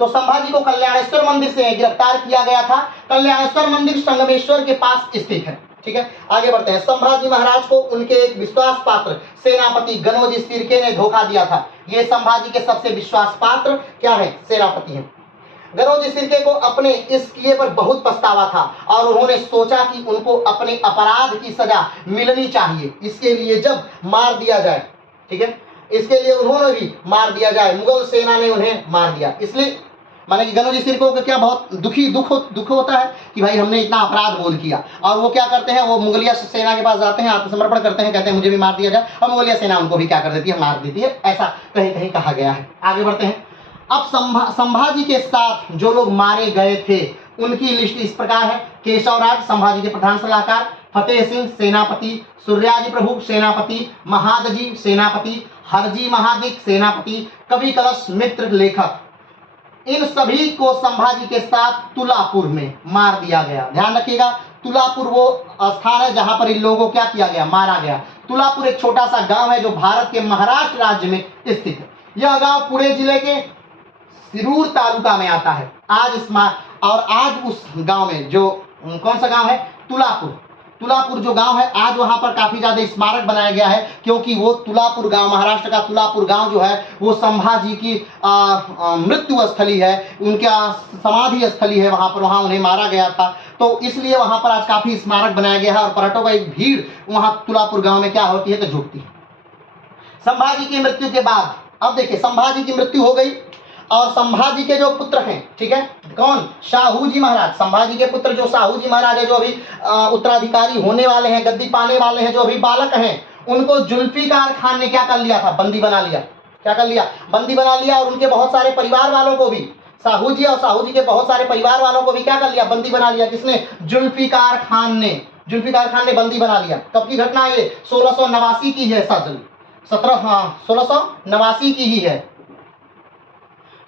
तो संभाजी को कल्याणेश्वर मंदिर से गिरफ्तार किया गया था। कल्याणेश्वर मंदिर संगमेश्वर के पास स्थित है, ठीक है। आगे बढ़ते हैं। संभाजी महाराज को उनके एक विश्वास पात्र सेनापति गनोजी सिरके ने धोखा दिया था। ये संभाजी के सबसे विश्वास पात्र क्या है, सेनापति हैं। गनोजी सिरके को अपने इस किए पर बहुत पछतावा था और उन्होंने सोचा कि उनको अपने अपराध की सजा मिलनी चाहिए, इसके लिए जब मार दिया जाए, ठीक है, इसके लिए उन्होंने भी मार दिया जाए। मुगल सेना ने उन्हें मार दिया, इसलिए माने कि गनोजी सिरके को क्या बहुत दुख होता है कि भाई हमने इतना अपराध बोल किया, और वो क्या करते हैं, वो मुगलिया सेना के पास जाते हैं, आत्मसमर्पण करते हैं, कहते हैं मुझे भी मार दिया जाए, और मुगलिया सेना उनको भी क्या कर देती है, मार देती है। ऐसा कहीं कहीं कहा गया है। आगे बढ़ते हैं। अब संभाजी के साथ जो लोग मारे गए थे उनकी लिस्ट इस प्रकार है। केशवराज संभाजी के प्रधान सलाहकार, फतेह सिंह सेनापति, सूर्याजी प्रभु सेनापति, महादजी सेनापति, हरजी महादिक सेनापति, कवि कलश मित्र लेखक, इन सभी को संभाजी के साथ तुलापुर में मार दिया गया। ध्यान रखिएगा, तुलापुर वो स्थान है जहां पर इन लोगों को क्या किया गया, मारा गया। तुलापुर एक छोटा सा गांव है जो भारत के महाराष्ट्र राज्य में स्थित है। यह गांव पुणे जिले के सिरूर तालुका में आता है। आज उस गांव में जो कौन सा गांव है, तुलापुर जो गांव है, आज वहां पर काफी ज्यादा स्मारक बनाया गया है, क्योंकि वो तुलापुर गांव, महाराष्ट्र का तुलापुर गांव जो है वो संभाजी की मृत्यु स्थली है, उनका समाधि स्थली है, वहां उन्हें मारा गया था। तो इसलिए वहां पर आज काफी स्मारक बनाया गया है और पर्यटकों की भीड़ वहां तुलापुर गांव में क्या होती है, तो जुटती है। संभाजी की मृत्यु के बाद, अब देखिए, संभाजी की मृत्यु हो गई और संभाजी के जो पुत्र हैं, ठीक है, कौन, शाहूजी महाराज, संभाजी के पुत्र जो शाहूजी महाराज है, जो अभी उत्तराधिकारी होने वाले हैं, गद्दी पाने वाले हैं, जो अभी बालक हैं, उनको जुल्फिकार खान ने क्या कर लिया था, बंदी बना लिया। क्या कर लिया, बंदी बना लिया, और उनके बहुत सारे परिवार वालों को भी, शाहूजी और शाहूजी के बहुत सारे परिवार वालों को भी क्या कर लिया, बंदी बना लिया। किसने, जुल्फिकार खान ने बंदी बना लिया। कब की घटना है ये, 1689 की है, 1689 की ही है,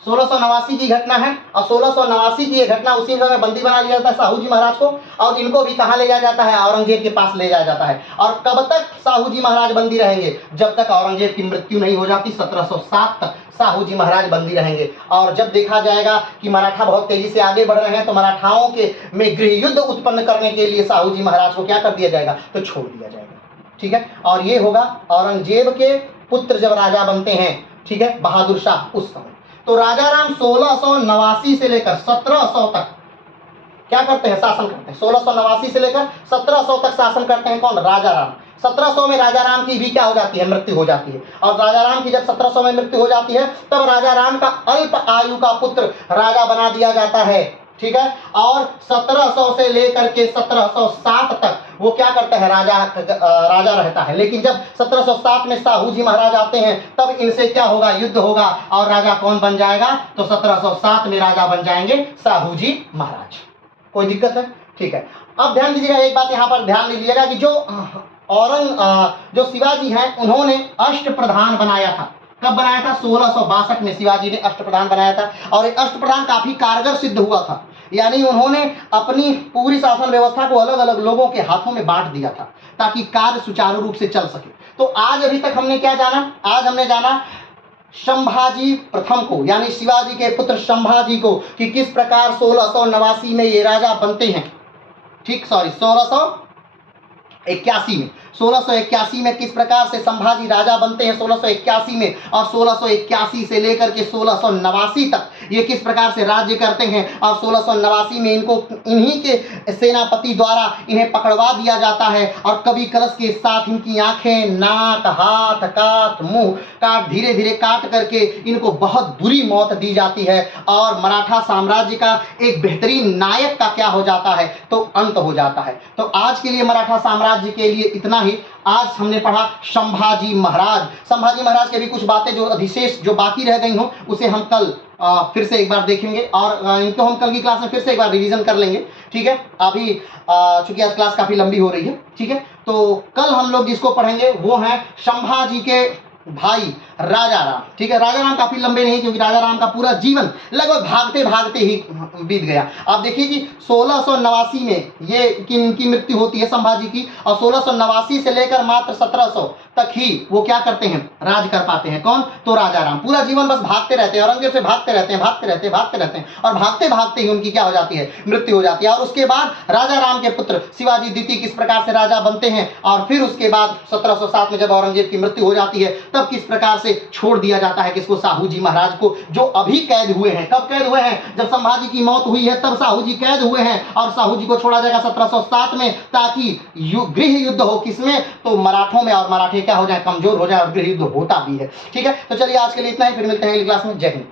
1689 की घटना है। और 1689 की ये घटना, उसी समय बंदी बना लिया जाता है शाहूजी महाराज को, और इनको भी कहाँ ले जाया जाता है, औरंगजेब के पास ले जाया जाता है। और कब तक शाहूजी महाराज बंदी रहेंगे, जब तक औरंगजेब की मृत्यु नहीं हो जाती, 1707 तक शाहूजी महाराज बंदी रहेंगे। और जब देखा जाएगा कि मराठा बहुत तेजी से आगे बढ़ रहे हैं, तो मराठाओं के में गृह युद्ध उत्पन्न करने के लिए शाहूजी महाराज को क्या कर दिया जाएगा, तो छोड़ दिया जाएगा, ठीक है। और ये होगा औरंगजेब के पुत्र जब राजा बनते हैं, ठीक है, बहादुर शाह, उस समय। तो राजा राम 1689 से लेकर 1700 तक क्या करते हैं, शासन करते हैं। 1689 से लेकर 1700 तक शासन करते हैं कौन, राजा राम। 1700 में राजा राम की भी क्या हो जाती है, मृत्यु हो जाती है। और राजा राम की जब 1700 में मृत्यु हो जाती है, तब राजा राम का अल्प आयु का पुत्र राजा बना दिया जाता है, ठीक है। और 1700 से लेकर के 1707 तक वो क्या करता है, राजा रहता है। लेकिन जब 1707 में शाहूजी महाराज आते हैं, तब इनसे क्या होगा, युद्ध होगा, और राजा कौन बन जाएगा, तो 1707 में राजा बन जाएंगे शाहूजी महाराज। कोई दिक्कत है, ठीक है। अब ध्यान दीजिएगा, एक बात यहाँ पर ध्यान दीजिएगा कि जो शिवाजी हैं, उन्होंने अष्टप्रधान बनाया था। कब बनाया था, 1662 में शिवाजी ने अष्टप्रधान बनाया था, और ये अष्टप्रधान काफी कारगर सिद्ध हुआ था। यानी उन्होंने अपनी पूरी शासन व्यवस्था को अलग अलग लोगों के हाथों में बांट दिया था, ताकि कार्य सुचारू रूप से चल सके। तो आज अभी तक हमने क्या जाना, आज हमने जाना संभाजी प्रथम को, यानी शिवाजी के पुत्र संभाजी को, कि किस प्रकार 1689 में ये राजा बनते हैं। ठीक, सॉरी 1681 में किस प्रकार से संभाजी राजा बनते हैं 1681 में, और 1681 से लेकर के 1689 तक ये किस प्रकार से राज्य करते हैं, और 1689 में इनको इन्हीं के सेनापति द्वारा इन्हें पकड़वा दिया जाता है, और कवि कलश के साथ इनकी आंखें, नाक, हाथ काट, मुंह काट, धीरे धीरे काट करके इनको बहुत बुरी मौत दी जाती है, और मराठा साम्राज्य का एक बेहतरीन नायक का क्या हो जाता है, तो अंत हो जाता है। तो आज के लिए मराठा साम्राज्य के लिए इतना ही। आज हमने पढ़ा संभाजी महाराज के भी कुछ बातें जो अधिशेष जो बाकी रह गई हों उसे हम कल फिर से एक बार देखेंगे, और इनको हम कल की क्लास में फिर से एक बार रिवीजन कर लेंगे। ठीक है, अभी चूंकि आज क्लास काफी लंबी हो रही है, ठीक है, तो कल हम लोग जिसको पढ़ेंगे वो है संभाजी के भाई राजा राम। ठीक है, राजा राम काफी लंबे नहीं, क्योंकि राजा राम का पूरा जीवन लगभग भागते भागते ही बीत गया। आप देखिए कि 1689 में ये इनकी मृत्यु होती है संभाजी की, और 1689 से लेकर मात्र 1700 तक ही वो क्या करते हैं, राज कर पाते हैं। कौन, तो राजा राम। पूरा जीवन बस भागते रहते हैं, औरंगजेब से भागते रहते हैं, और भागते भागते ही उनकी क्या हो जाती है, मृत्यु हो जाती है। और उसके बाद राजा राम के पुत्र शिवाजी द्वितीय किस प्रकार से राजा बनते हैं, और फिर उसके बाद 1707 में जब औरंगजेब की मृत्यु हो जाती है तब किस प्रकार से छोड़ दिया जाता है किसको, साहूजी महाराज को, जो अभी कैद हुए हैं। कब कैद हुए हैं, जब संभाजी की मौत हुई है तब साहूजी कैद हुए हैं, और साहूजी को छोड़ा जाएगा 1707 में, ताकि गृह युद्ध हो किसमें, तो मराठों में, और मराठे क्या हो जाए, कमजोर हो जाए, और गृह युद्ध होता भी है। ठीक है, तो चलिए आज के लिए इतना ही, फिर मिलते हैं अगली क्लास में। जय हिंद।